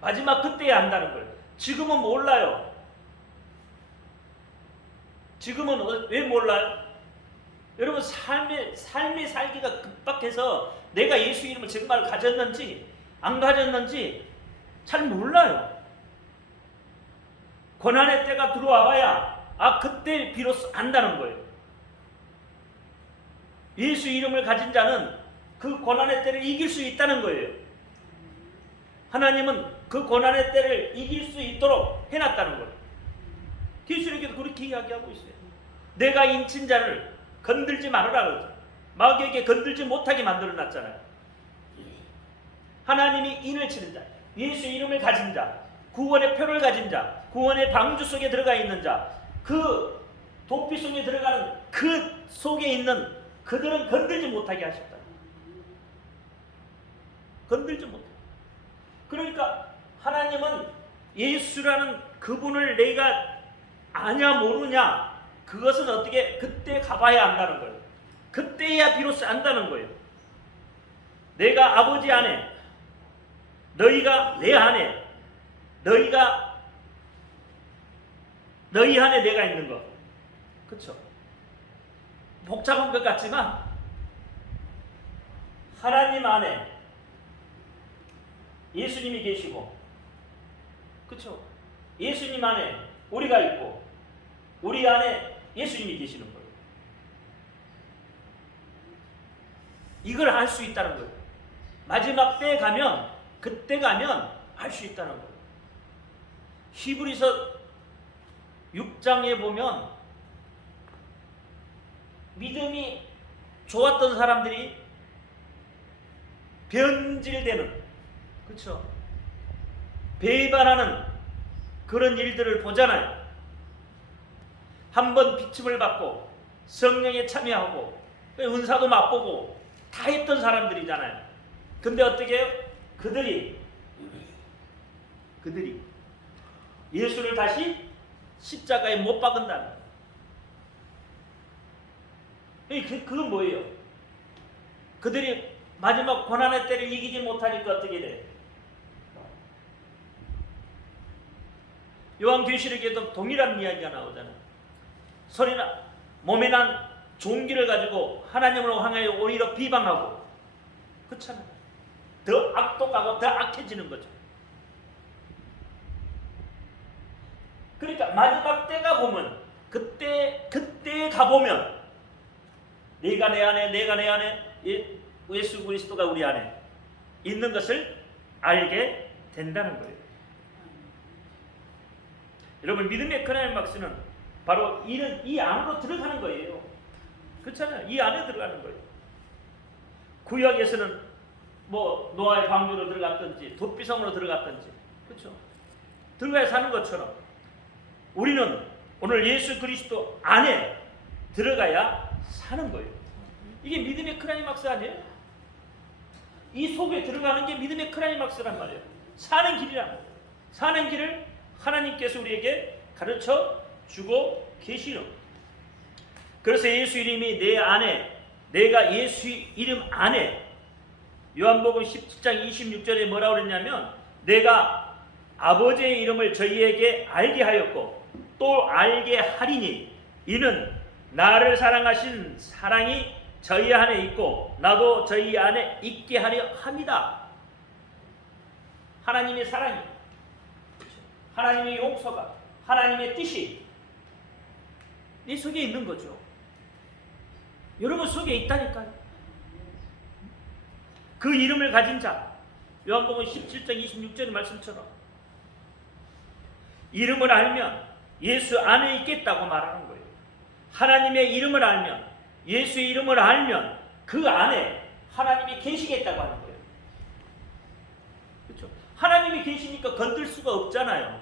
마지막 그때에 안다는 거예요. 지금은 몰라요. 지금은 왜 몰라요? 여러분 삶의 살기가 급박해서 내가 예수 이름을 정말 가졌는지 안 가졌는지 잘 몰라요. 고난의 때가 들어와 봐야 그때 비로소 안다는 거예요. 예수 이름을 가진 자는 그 고난의 때를 이길 수 있다는 거예요. 하나님은 그 고난의 때를 이길 수 있도록 해놨다는 거예요. 계시록에도 그렇게 이야기하고 있어요. 내가 인친 자를 건들지 말아라 그러죠. 마귀에게 건들지 못하게 만들어놨잖아요. 하나님이 인을 치는 자, 예수 이름을 가진 자, 구원의 표를 가진 자, 구원의 방주 속에 들어가 있는 자, 그 도피 속에 들어가는 그 속에 있는 그들은 건들지 못하게 하셨다. 건들지 못해. 그러니까 하나님은 예수라는 그분을 내가 아냐 모르냐 그것은 어떻게 그때 가봐야 안다는 거예요. 그때야 비로소 안다는 거예요. 내가 아버지 안에, 너희가 내 안에, 너희가 너희 안에 내가 있는 거. 그렇죠? 복잡한 것 같지만 하나님 안에 예수님이 계시고, 그렇죠? 예수님 안에 우리가 있고 우리 안에 예수님이 계시는 거예요. 이걸 알 수 있다는 거예요. 마지막 때에 가면, 그때 가면 알 수 있다는 거예요. 히브리서 6장에 보면 믿음이 좋았던 사람들이 변질되는, 그렇죠? 배반하는 그런 일들을 보잖아요. 한번 비침을 받고 성령에 참여하고 은사도 맛보고 다 했던 사람들이잖아요. 근데 어떻게 해요? 그들이 예수를 다시 십자가에 못 박은다는 거예요. 그건 뭐예요? 그들이 마지막 고난의 때를 이기지 못하니까 어떻게 돼? 요한계시록에도 동일한 이야기가 나오잖아요. 소리나 몸에 난 종기를 가지고 하나님을 향하여 오히려 비방하고, 그렇잖아요. 더 악독하고 더 악해지는 거죠. 그러니까 마지막 때가 보면 그때 가보면 내가 내 안에 예수 그리스도가 우리 안에 있는 것을 알게 된다는 거예요. 여러분 믿음의 클라이막스는 바로 이 안으로 들어가는 거예요. 그렇잖아요. 이 안에 들어가는 거예요. 구약에서는 뭐 노아의 방주로 들어갔든지 도피성으로 들어갔든지, 그렇죠? 들어가야 사는 것처럼 우리는 오늘 예수 그리스도 안에 들어가야 사는 거예요. 이게 믿음의 클라이막스 아니에요? 이 속에 들어가는 게 믿음의 클라이막스란 말이에요. 사는 길이란 말이에요. 사는 길을 하나님께서 우리에게 가르쳐 주고 계시는. 그래서 예수 이름이 내 안에, 내가 예수 이름 안에, 요한복음 17장 26절에 뭐라고 그랬냐면 내가 아버지의 이름을 저희에게 알게 하였고 또 알게 하리니 이는 나를 사랑하신 사랑이 저희 안에 있고 나도 저희 안에 있게 하려 합니다. 하나님의 사랑이, 하나님의 용서가, 하나님의 뜻이 네 속에 있는 거죠. 여러분 속에 있다니까요. 그 이름을 가진 자, 요한복음 17장 26절의 말씀처럼 이름을 알면 예수 안에 있겠다고 말하는 거예요. 하나님의 이름을 알면, 예수의 이름을 알면 그 안에 하나님이 계시겠다고 하는 거예요. 그렇죠? 하나님이 계시니까 건들 수가 없잖아요.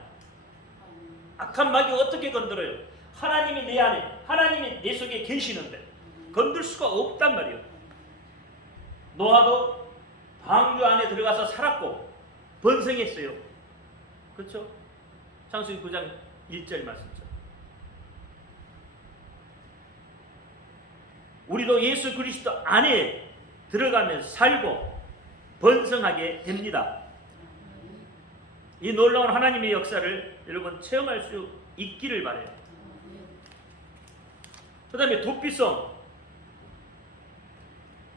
악한 마귀 어떻게 건드려요? 하나님이 내 안에, 하나님이 내 속에 계시는데 건들 수가 없단 말이에요. 노아도 방주 안에 들어가서 살았고 번성했어요. 그렇죠? 창세기 9장 1절 말씀이죠. 우리도 예수 그리스도 안에 들어가면서 살고 번성하게 됩니다. 이 놀라운 하나님의 역사를 여러분 체험할 수 있기를 바라요. 그 다음에 도피성.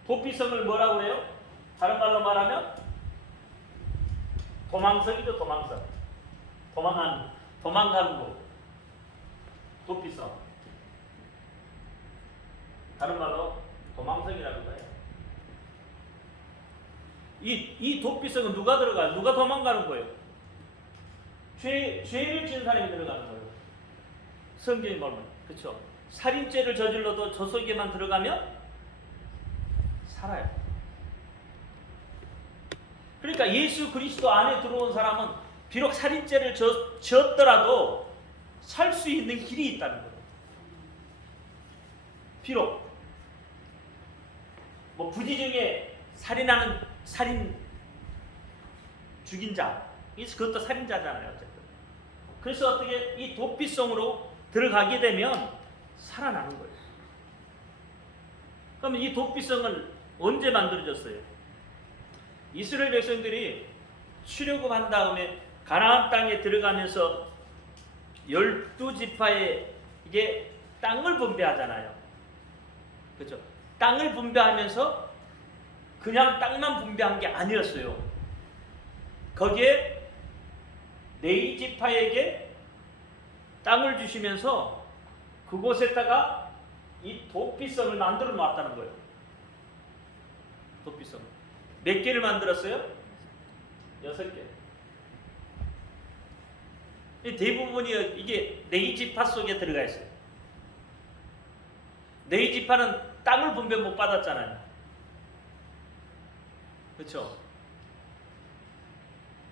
도피성을 뭐라고 해요? 다른 말로 말하면 도망성이죠. 도망성. 도망가는 거. 도피성. 다른 말로 도망성이라고 해요. 이 도피성은 누가 들어가요? 누가 도망가는 거예요? 죄를 지은 사람이 들어가는 거예요. 성경이 말하면. 그렇죠? 살인죄를 저질러도 저 속에만 들어가면 살아요. 그러니까 예수 그리스도 안에 들어온 사람은 비록 살인죄를 지었더라도 살 수 있는 길이 있다는 거예요. 비록 뭐 부지중에 살인 죽인 자, 그것도 살인자잖아요. 어쨌든. 그래서 어떻게 이 도피성으로 들어가게 되면 살아나는 거예요. 그러면 이 도피성은 언제 만들어졌어요? 이스라엘 백성들이 출애굽한 다음에 가나안 땅에 들어가면서 12지파에 이게 땅을 분배하잖아요. 그렇죠? 땅을 분배하면서 그냥 땅만 분배한 게 아니었어요. 거기에 네 지파에게 땅을 주시면서 그곳에다가 이 도피성을 만들어 놨다는 거예요. 도피성. 몇 개를 만들었어요? 6개. 대부분이 이게 네 지파 속에 들어가 있어요. 네 지파는 땅을 분배 못 받았잖아요. 그렇죠?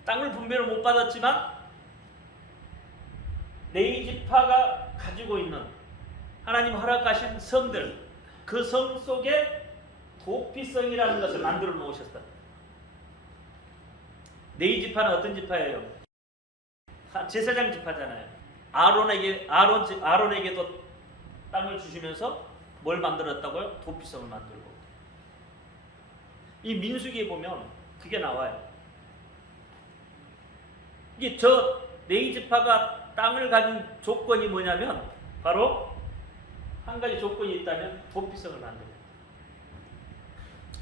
땅을 분배를 못 받았지만 네 지파가 가지고 있는 하나님 허락하신 성들, 그 성 속에 도피성이라는 것을 만들어 놓으셨다. 네 지파는 어떤 지파예요? 제사장 지파잖아요. 아론에게도 땅을 주시면서 뭘 만들었다고요? 도피성을 만들고. 이 민수기에 보면 그게 나와요. 이게 저 네 지파가 땅을 가진 조건이 뭐냐면 바로 한 가지 조건이 있다면 도피성을 만들어요.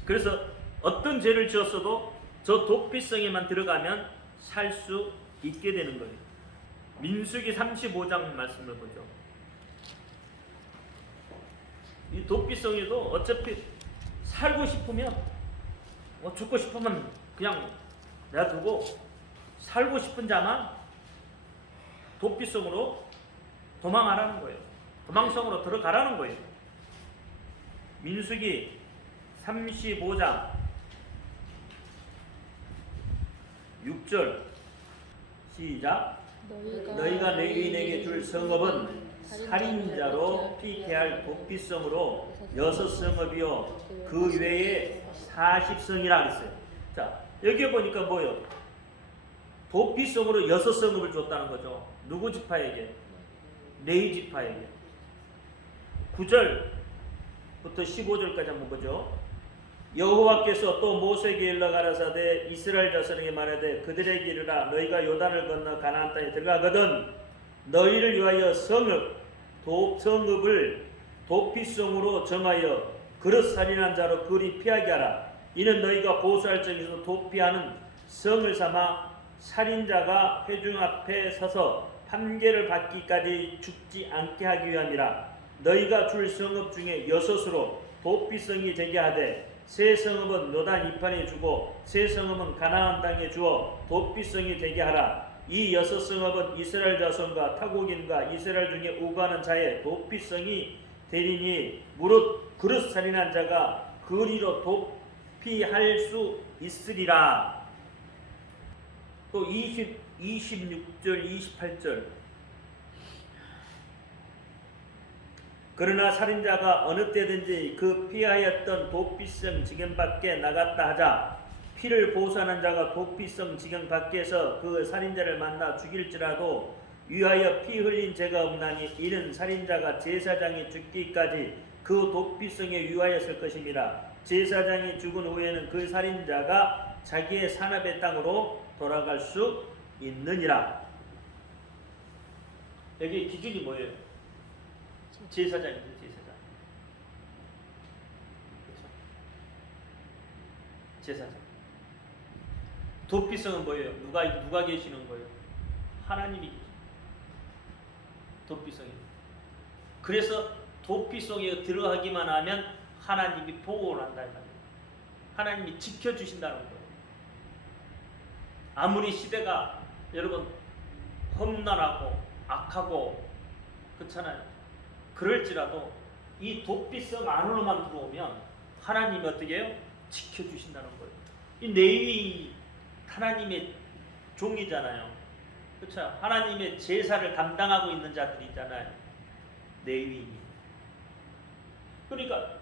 그래서 어떤 죄를 지었어도 저 도피성에만 들어가면 살 수 있게 되는 거예요. 민수기 35장 말씀을 보죠. 이 도피성에도 어차피 살고 싶으면 죽고 싶으면 그냥 놔두고 살고 싶은 자만 도피성으로 도망하라는 거예요. 도망성으로 들어가라는 거예요. 민수기 35장 6절 시작. 너희가 내 의인에게 줄 성읍은 살인자로 피케할 도피성으로 6성읍이요 그 외에 40성이라 그랬어요. 자, 여기 보니까 뭐예요? 도피성으로 6성읍을 줬다는 거죠. 누구 지파에게? 네 지파에게. 9절부터 15절까지 한번 보죠. 여호와께서 또 모세에게 일러 가라사대 이스라엘 자손에게 말하되 그들에게 이르라 너희가 요단을 건너 가나안 땅에 들어가거든 너희를 위하여 성읍을 도피성으로 정하여 그릇 살인한 자로 그리 피하게 하라. 이는 너희가 보수할 적에서 도피하는 성을 삼아 살인자가 회중 앞에 서서 판결을 받기까지 죽지 않게 하기 위함이라. 너희가 줄 성읍 중에 6으로 도피성이 되게 하되 세 성읍은 요단 이판에 주고 세 성읍은 가나안 땅에 주어 도피성이 되게 하라. 이 여섯 성읍은 이스라엘 자손과 타국인과 이스라엘 중에 우고하는 자의 도피성이 되리니 무릇 그릇 살인한 자가 그리로 도피할 수 있으리라. 또 26절 28절 그러나 살인자가 어느 때든지 그 피하였던 도피성 지경 밖에 나갔다 하자 피를 보수하는 자가 도피성 지경 밖에서 그 살인자를 만나 죽일지라도 위하여 피 흘린 죄가 없나니 이는 살인자가 제사장이 죽기까지 그 도피성에 위하였을 것입니다. 제사장이 죽은 후에는 그 살인자가 자기의 산업의 땅으로 돌아갈 수 있느니라. 여기 기준이 뭐예요? 제사장이죠, 제사장. 그렇죠? 제사장. 도피성은 뭐예요? 누가 계시는 거예요? 하나님이 계시는 도피성이. 그래서 도피성에 들어가기만 하면 하나님이 보호를 한다 이 말이에요. 하나님이 지켜주신다는 거예요. 아무리 시대가 여러분 험난하고 악하고 그렇잖아요. 그럴지라도 이 도피성 안으로만 들어오면 하나님이 어떻게 해요? 지켜주신다는 거예요. 이 레위 하나님의 종이잖아요. 그렇죠? 하나님의 제사를 감당하고 있는 자들이잖아요. 레위인이. 그러니까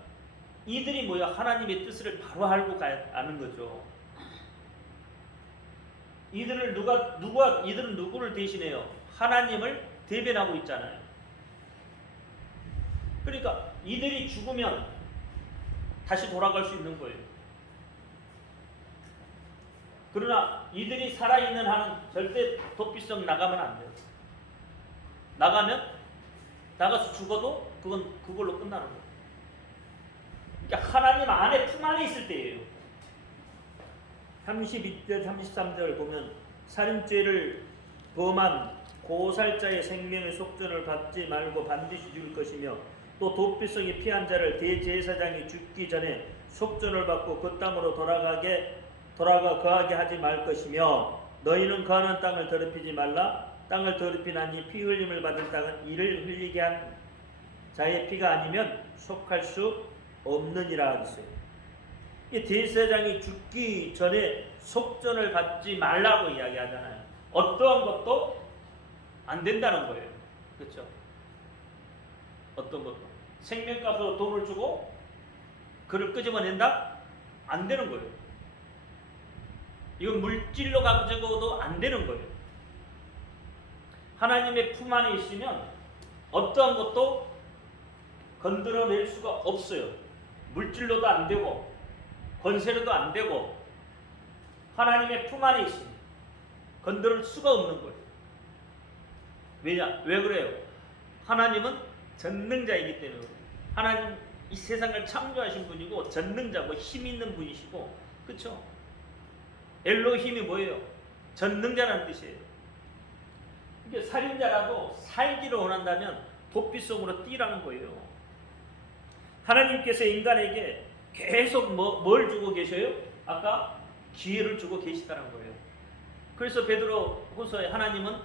이들이 뭐야? 하나님의 뜻을 바로 알고 아는 거죠. 이들은 누구를 대신해요? 하나님을 대변하고 있잖아요. 그러니까 이들이 죽으면 다시 돌아갈 수 있는 거예요. 그러나 이들이 살아있는 한은 절대 도피성 나가면 안 돼요. 나가서 죽어도 그건 그걸로 끝나는 거예요. 그러니까 하나님 안에 품 안에 있을 때예요. 32절 33절 보면 살인죄를 범한 고살자의 생명의 속전을 받지 말고 반드시 죽일 것이며 또 도피성이 피한 자를 대제사장이 죽기 전에 속전을 받고 그 땅으로 돌아가 거하게 하지 말 것이며 너희는 거하는 땅을 더럽히지 말라. 땅을 더럽히나니 피 흘림을 받은 땅은 이를 흘리게 한 자의 피가 아니면 속할 수 없느니라 하셨어요. 이 대제사장이 죽기 전에 속전을 받지 말라고 이야기하잖아요. 어떠한 것도 안 된다는 거예요. 그렇죠? 어떤 것도 생명값으로 돈을 주고 그를 끄집어낸다? 안 되는 거예요. 이건 물질로 가지고도 안 되는 거예요. 하나님의 품 안에 있으면 어떠한 것도 건드려낼 수가 없어요. 물질로도 안 되고 권세로도 안 되고 하나님의 품 안에 있으면 건드릴 수가 없는 거예요. 왜냐? 왜 그래요? 하나님은 전능자이기 때문에 하나님 이 세상을 창조하신 분이고 전능자고 힘 있는 분이시고 그렇죠? 엘로힘이 뭐예요? 전능자라는 뜻이에요. 그러니까 살인자라도 살기를 원한다면 도피성으로 뛰라는 거예요. 하나님께서 인간에게 계속 뭘 주고 계셔요? 아까 기회를 주고 계시다는 거예요. 그래서 베드로 후서에 하나님은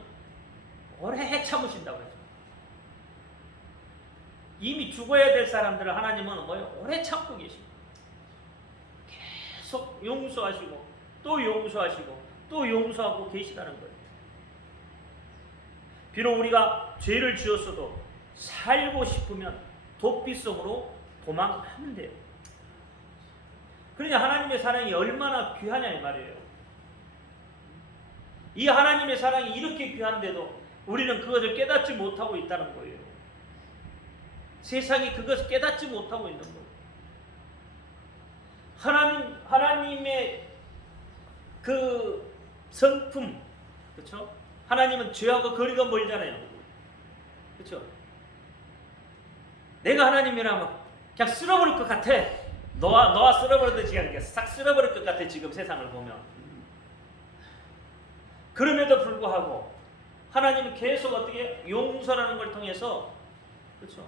오래 참으신다고 했죠. 이미 죽어야 될 사람들을 하나님은 오래 참고 계십니다. 계속 용서하시고 또 용서하시고 또 용서하고 계시다는 거예요. 비록 우리가 죄를 지었어도 살고 싶으면 도피성으로 도망가면 돼요. 그러니 하나님의 사랑이 얼마나 귀하냐 이 말이에요. 이 하나님의 사랑이 이렇게 귀한데도 우리는 그것을 깨닫지 못하고 있다는 거예요. 세상이 그것을 깨닫지 못하고 있는 거예요. 하나님의 그 성품, 그렇죠? 하나님은 죄하고 거리가 멀잖아요. 그렇죠? 내가 하나님이라면 그냥 쓸어버릴 것 같아. 너와 쓸어버리듯이 그냥 싹 쓸어버릴 것 같아. 지금 세상을 보면. 그럼에도 불구하고 하나님은 계속 어떻게 용서라는 걸 통해서 그렇죠?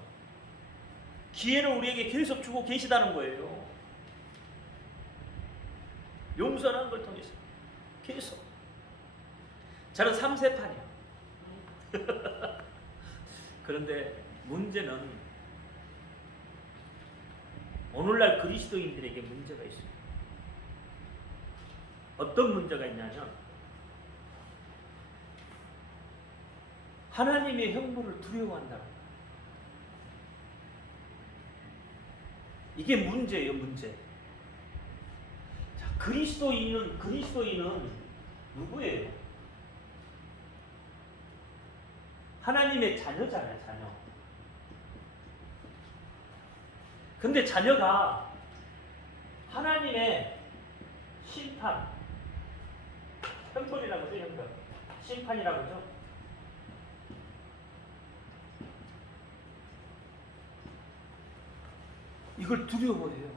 기회를 우리에게 계속 주고 계시다는 거예요. 용서라는 걸 통해서 계속. 저는 3세판이야. 그런데 문제는 오늘날 그리스도인들에게 문제가 있습니다. 어떤 문제가 있냐면 하나님의 형벌을 두려워한다는 거예요. 이게 문제예요, 문제. 자, 그리스도인은 누구예요? 하나님의 자녀잖아요, 자녀. 근데 자녀가 하나님의 심판, 형벌이라고 하죠, 형벌. 심판이라고 하죠. 이걸 두려워해요.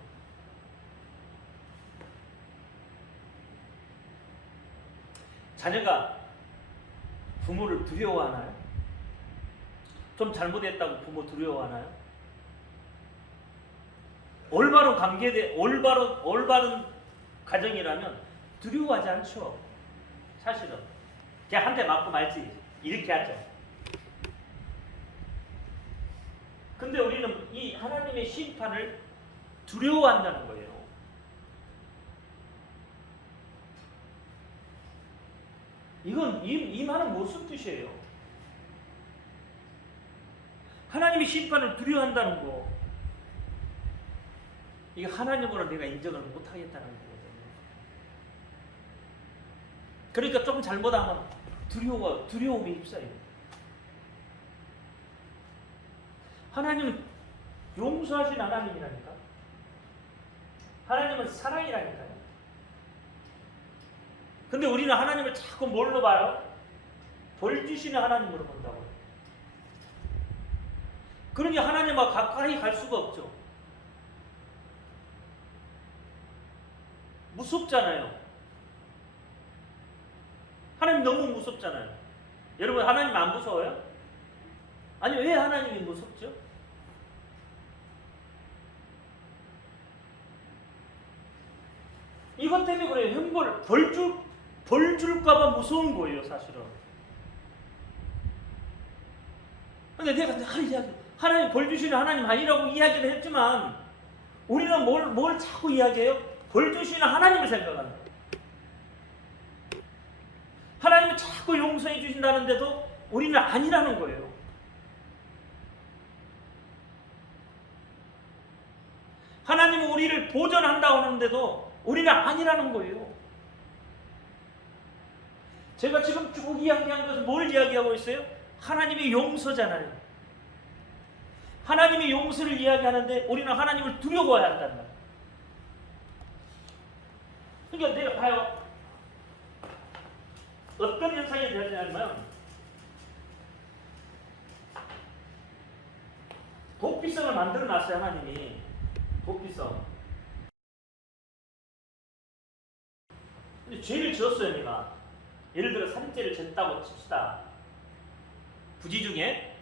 자녀가 부모를 두려워하나요? 좀 잘못했다고 부모 두려워하나요? 올바른 가정이라면 두려워하지 않죠. 사실은 그냥 한 대 맞고 말지 이렇게 하죠. 근데 우리는 이 하나님의 심판을 두려워한다는 거예요. 이건 이 말은 무슨 뜻이에요? 하나님의 심판을 두려워한다는 거, 이게 하나님으로 내가 인정을 못하겠다는 거거든요. 그러니까 조금 잘못하면 두려움에 휩싸여요. 하나님은 용서하신 하나님이라니까. 하나님은 사랑이라니까요. 근데 우리는 하나님을 자꾸 뭘로 봐요? 벌 주시는 하나님으로 본다고요. 그러니 하나님과 가까이 갈 수가 없죠. 무섭잖아요. 하나님 너무 무섭잖아요. 여러분, 하나님 안 무서워요? 아니, 왜 하나님이 무섭죠? 이것 때문에 그래요. 형벌, 벌 줄까봐 무서운 거예요, 사실은. 근데 내가 이야기, 하나님 벌 주시는 하나님 아니라고 이야기를 했지만, 우리는 뭘 자꾸 이야기해요? 벌 주시는 하나님을 생각한다. 하나님은 자꾸 용서해 주신다는데도 우리는 아니라는 거예요. 하나님은 우리를 보존한다고 하는데도 우리는 아니라는 거예요. 제가 지금 쭉 이야기한 것은 뭘 이야기하고 있어요? 하나님의 용서잖아요. 하나님의 용서를 이야기하는데 우리는 하나님을 두려워해야 한단 말이에요. 그러니까 내가 봐요. 어떤 현상이 되냐면 도피성을 만들어 놨어요, 하나님이. 도피성. 근데 죄를 지었어요, 내가. 예를 들어 살인죄를 졌다고 칩시다. 부지 중에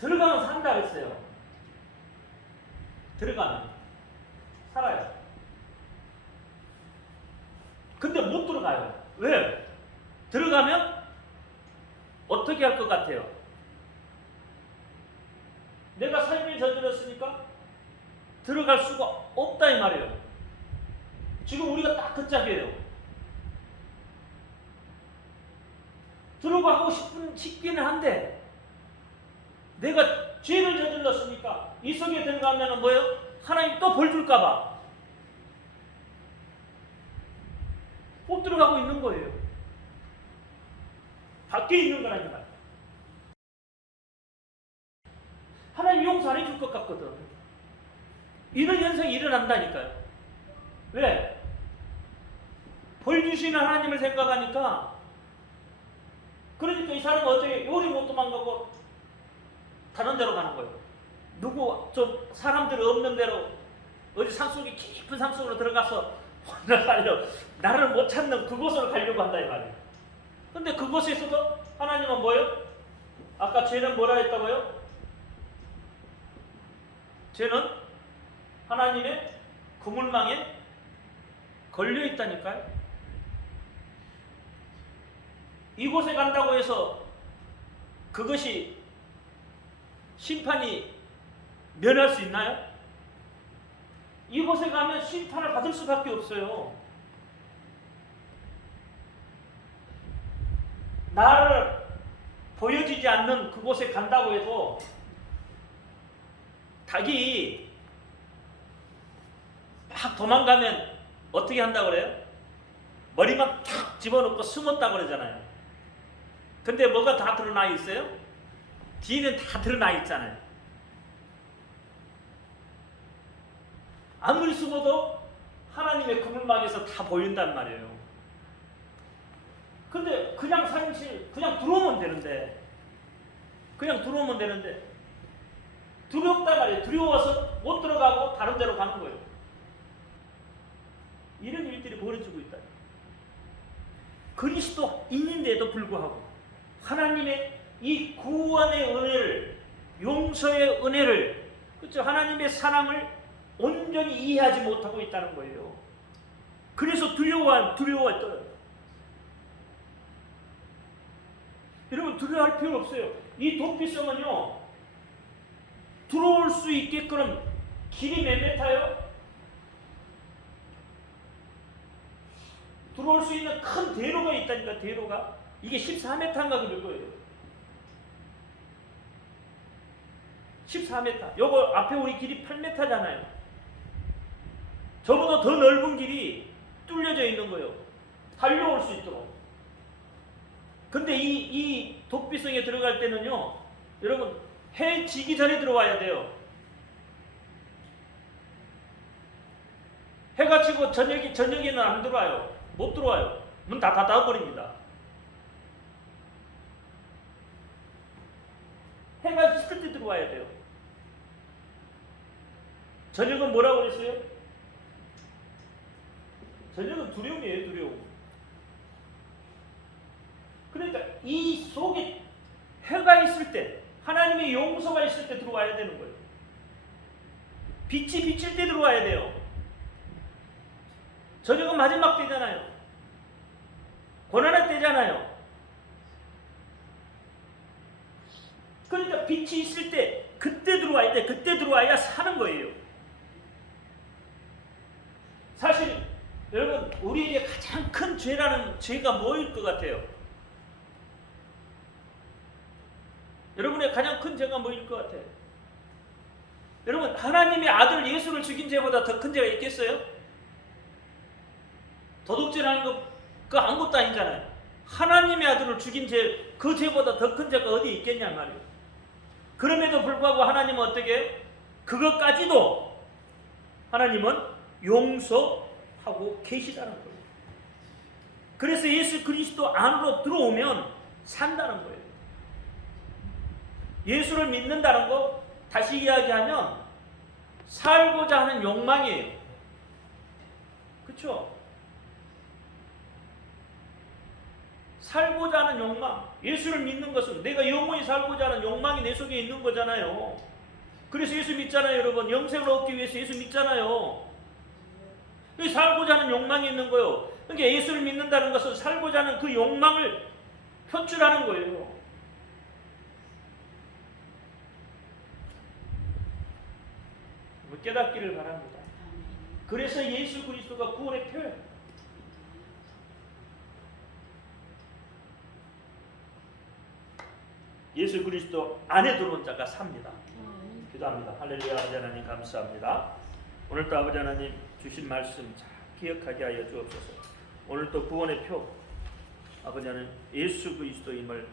들어가면 산다 그랬어요. 들어가면 살아요. 근데 못 들어가요. 왜? 들어가면 어떻게 할 것 같아요? 내가 살인을 저질렀으니까 들어갈 수가 없다 이 말이에요. 지금 우리가 딱 그 짝이에요. 들어가고 싶기는 한데 내가 죄를 저질렀으니까 이 속에 들어가면 뭐예요? 하나님 또 벌 줄까봐 못 들어가고 있는 거예요. 밖에 있는 거라니까. 하나님 용서 안 해줄 것 같거든. 이런 현상이 일어난다니까요. 왜? 벌 주시는 하나님을 생각하니까. 그러니까 이 사람은 어떻게 요리 못 도망가고 다른 데로 가는 거예요. 좀 사람들 없는 데로 어디 산속에 깊은 산속으로 들어가서 혼자 살려 나를 못 찾는 그곳으로 가려고 한다 이 말이에요. 근데 그곳에서도 하나님은 뭐예요? 아까 죄는 뭐라 했다고요? 죄는 하나님의 그물망에 걸려 있다니까요. 이곳에 간다고 해서 그것이 심판이 면할 수 있나요? 이곳에 가면 심판을 받을 수밖에 없어요. 나를 보여지지 않는 그곳에 간다고 해도 닭이 막 도망가면 어떻게 한다고 그래요? 머리만 탁 집어넣고 숨었다고 그러잖아요. 근데 뭐가 다 드러나 있어요? 뒤는 다 드러나 있잖아요. 아무리 숨어도 하나님의 그물망에서 다 보인단 말이에요. 근데 그냥 사실 그냥 들어오면 되는데 두렵단 말이에요. 두려워서 못 들어가고 다른 데로 가는 거예요. 이런 일들이 벌어지고 있다. 그리스도인인데도 불구하고 하나님의 이 구원의 은혜를, 용서의 은혜를, 그렇죠? 하나님의 사랑을 온전히 이해하지 못하고 있다는 거예요. 그래서 두려워했어요. 여러분 두려워할 필요 없어요. 이 도피성은요, 들어올 수 있게끔 길이 몇 메타요? 들어올 수 있는 큰 대로가 있다니까. 대로가 이게 14m인가 그럴 거예요. 14m. 요거 앞에 우리 길이 8m잖아요. 저보다 더 넓은 길이 뚫려져 있는 거예요. 달려올 수 있도록. 근데 이 도피성에 들어갈 때는요, 여러분 해 지기 전에 들어와야 돼요. 해가 지고 저녁에는 안 들어와요. 못 들어와요. 문 다 닫아버립니다. 해가 있을 때 들어와야 돼요. 저녁은 뭐라고 그랬어요? 저녁은 두려움이에요. 두려움. 그러니까 이 속에 해가 있을 때, 하나님의 용서가 있을 때 들어와야 되는 거예요. 빛이 비칠 때 들어와야 돼요. 저녁은 마지막 때잖아요. 고난의 때잖아요. 그러니까 빛이 있을 때 그때 들어와야 돼. 그때 들어와야 사는 거예요. 사실 여러분 우리에게 가장 큰 죄라는 죄가 뭐일 것 같아요? 여러분의 가장 큰 죄가 뭐일 것 같아요? 여러분 하나님의 아들 예수를 죽인 죄보다 더 큰 죄가 있겠어요? 도둑질하는 거 그거 아무것도 아니잖아요. 하나님의 아들을 죽인 죄, 그 죄보다 더 큰 죄가 어디 있겠냐 말이에요. 그럼에도 불구하고 하나님은 어떻게? 그것까지도 하나님은 용서하고 계시다는 거예요. 그래서 예수 그리스도 안으로 들어오면 산다는 거예요. 예수를 믿는다는 거 다시 이야기하면 살고자 하는 욕망이에요. 그렇죠? 살고자 하는 욕망. 예수를 믿는 것은 내가 영원히 살고자 하는 욕망이 내 속에 있는 거잖아요. 그래서 예수 믿잖아요, 여러분. 영생을 얻기 위해서 예수 믿잖아요. 살고자 하는 욕망이 있는 거예요. 그러니까 예수를 믿는다는 것은 살고자 하는 그 욕망을 표출하는 거예요. 깨닫기를 바랍니다. 그래서 예수 그리스도가 구원의 표현. 예수 그리스도 안에 들어온 자가 삽니다. 기도합니다. 할렐루야. 아버지 하나님 감사합니다. 오늘도 아버지 하나님 주신 말씀 잘 기억하게 하여 주옵소서. 오늘도 구원의 표 아버지 하나님 예수 그리스도임을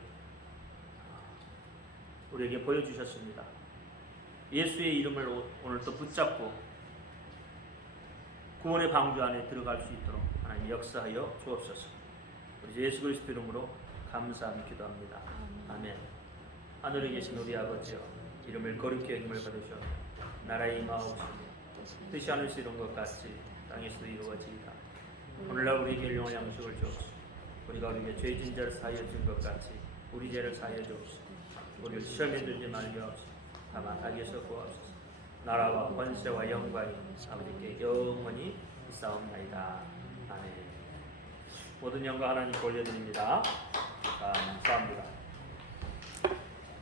우리에게 보여주셨습니다. 예수의 이름을 오늘도 붙잡고 구원의 방주 안에 들어갈 수 있도록 하나님 역사하여 주옵소서. 우리 예수 그리스도 이름으로 감사하며 기도합니다. 아멘. 하늘에 계신 우리 아버지여, 이름을 거룩히 여김을 받으시오. 나라의 임하옵시며 뜻이 하늘에서 이룬 것 같이 땅에서도 이루어지이다. 오늘날 우리에게 일용할 양식을 주옵소서. 우리가 우리에게 죄진 자를 사하여 준 것 같이 우리 죄를 사하여 주옵소서. 우리를 시험에 들지 말게 하옵소서. 다만 악에서 구하옵소서. 나라와 권세와 영광이 아버지께 영원히 있사옵나이다. 아멘. 모든 영광 하나님께 올려드립니다. 아멘.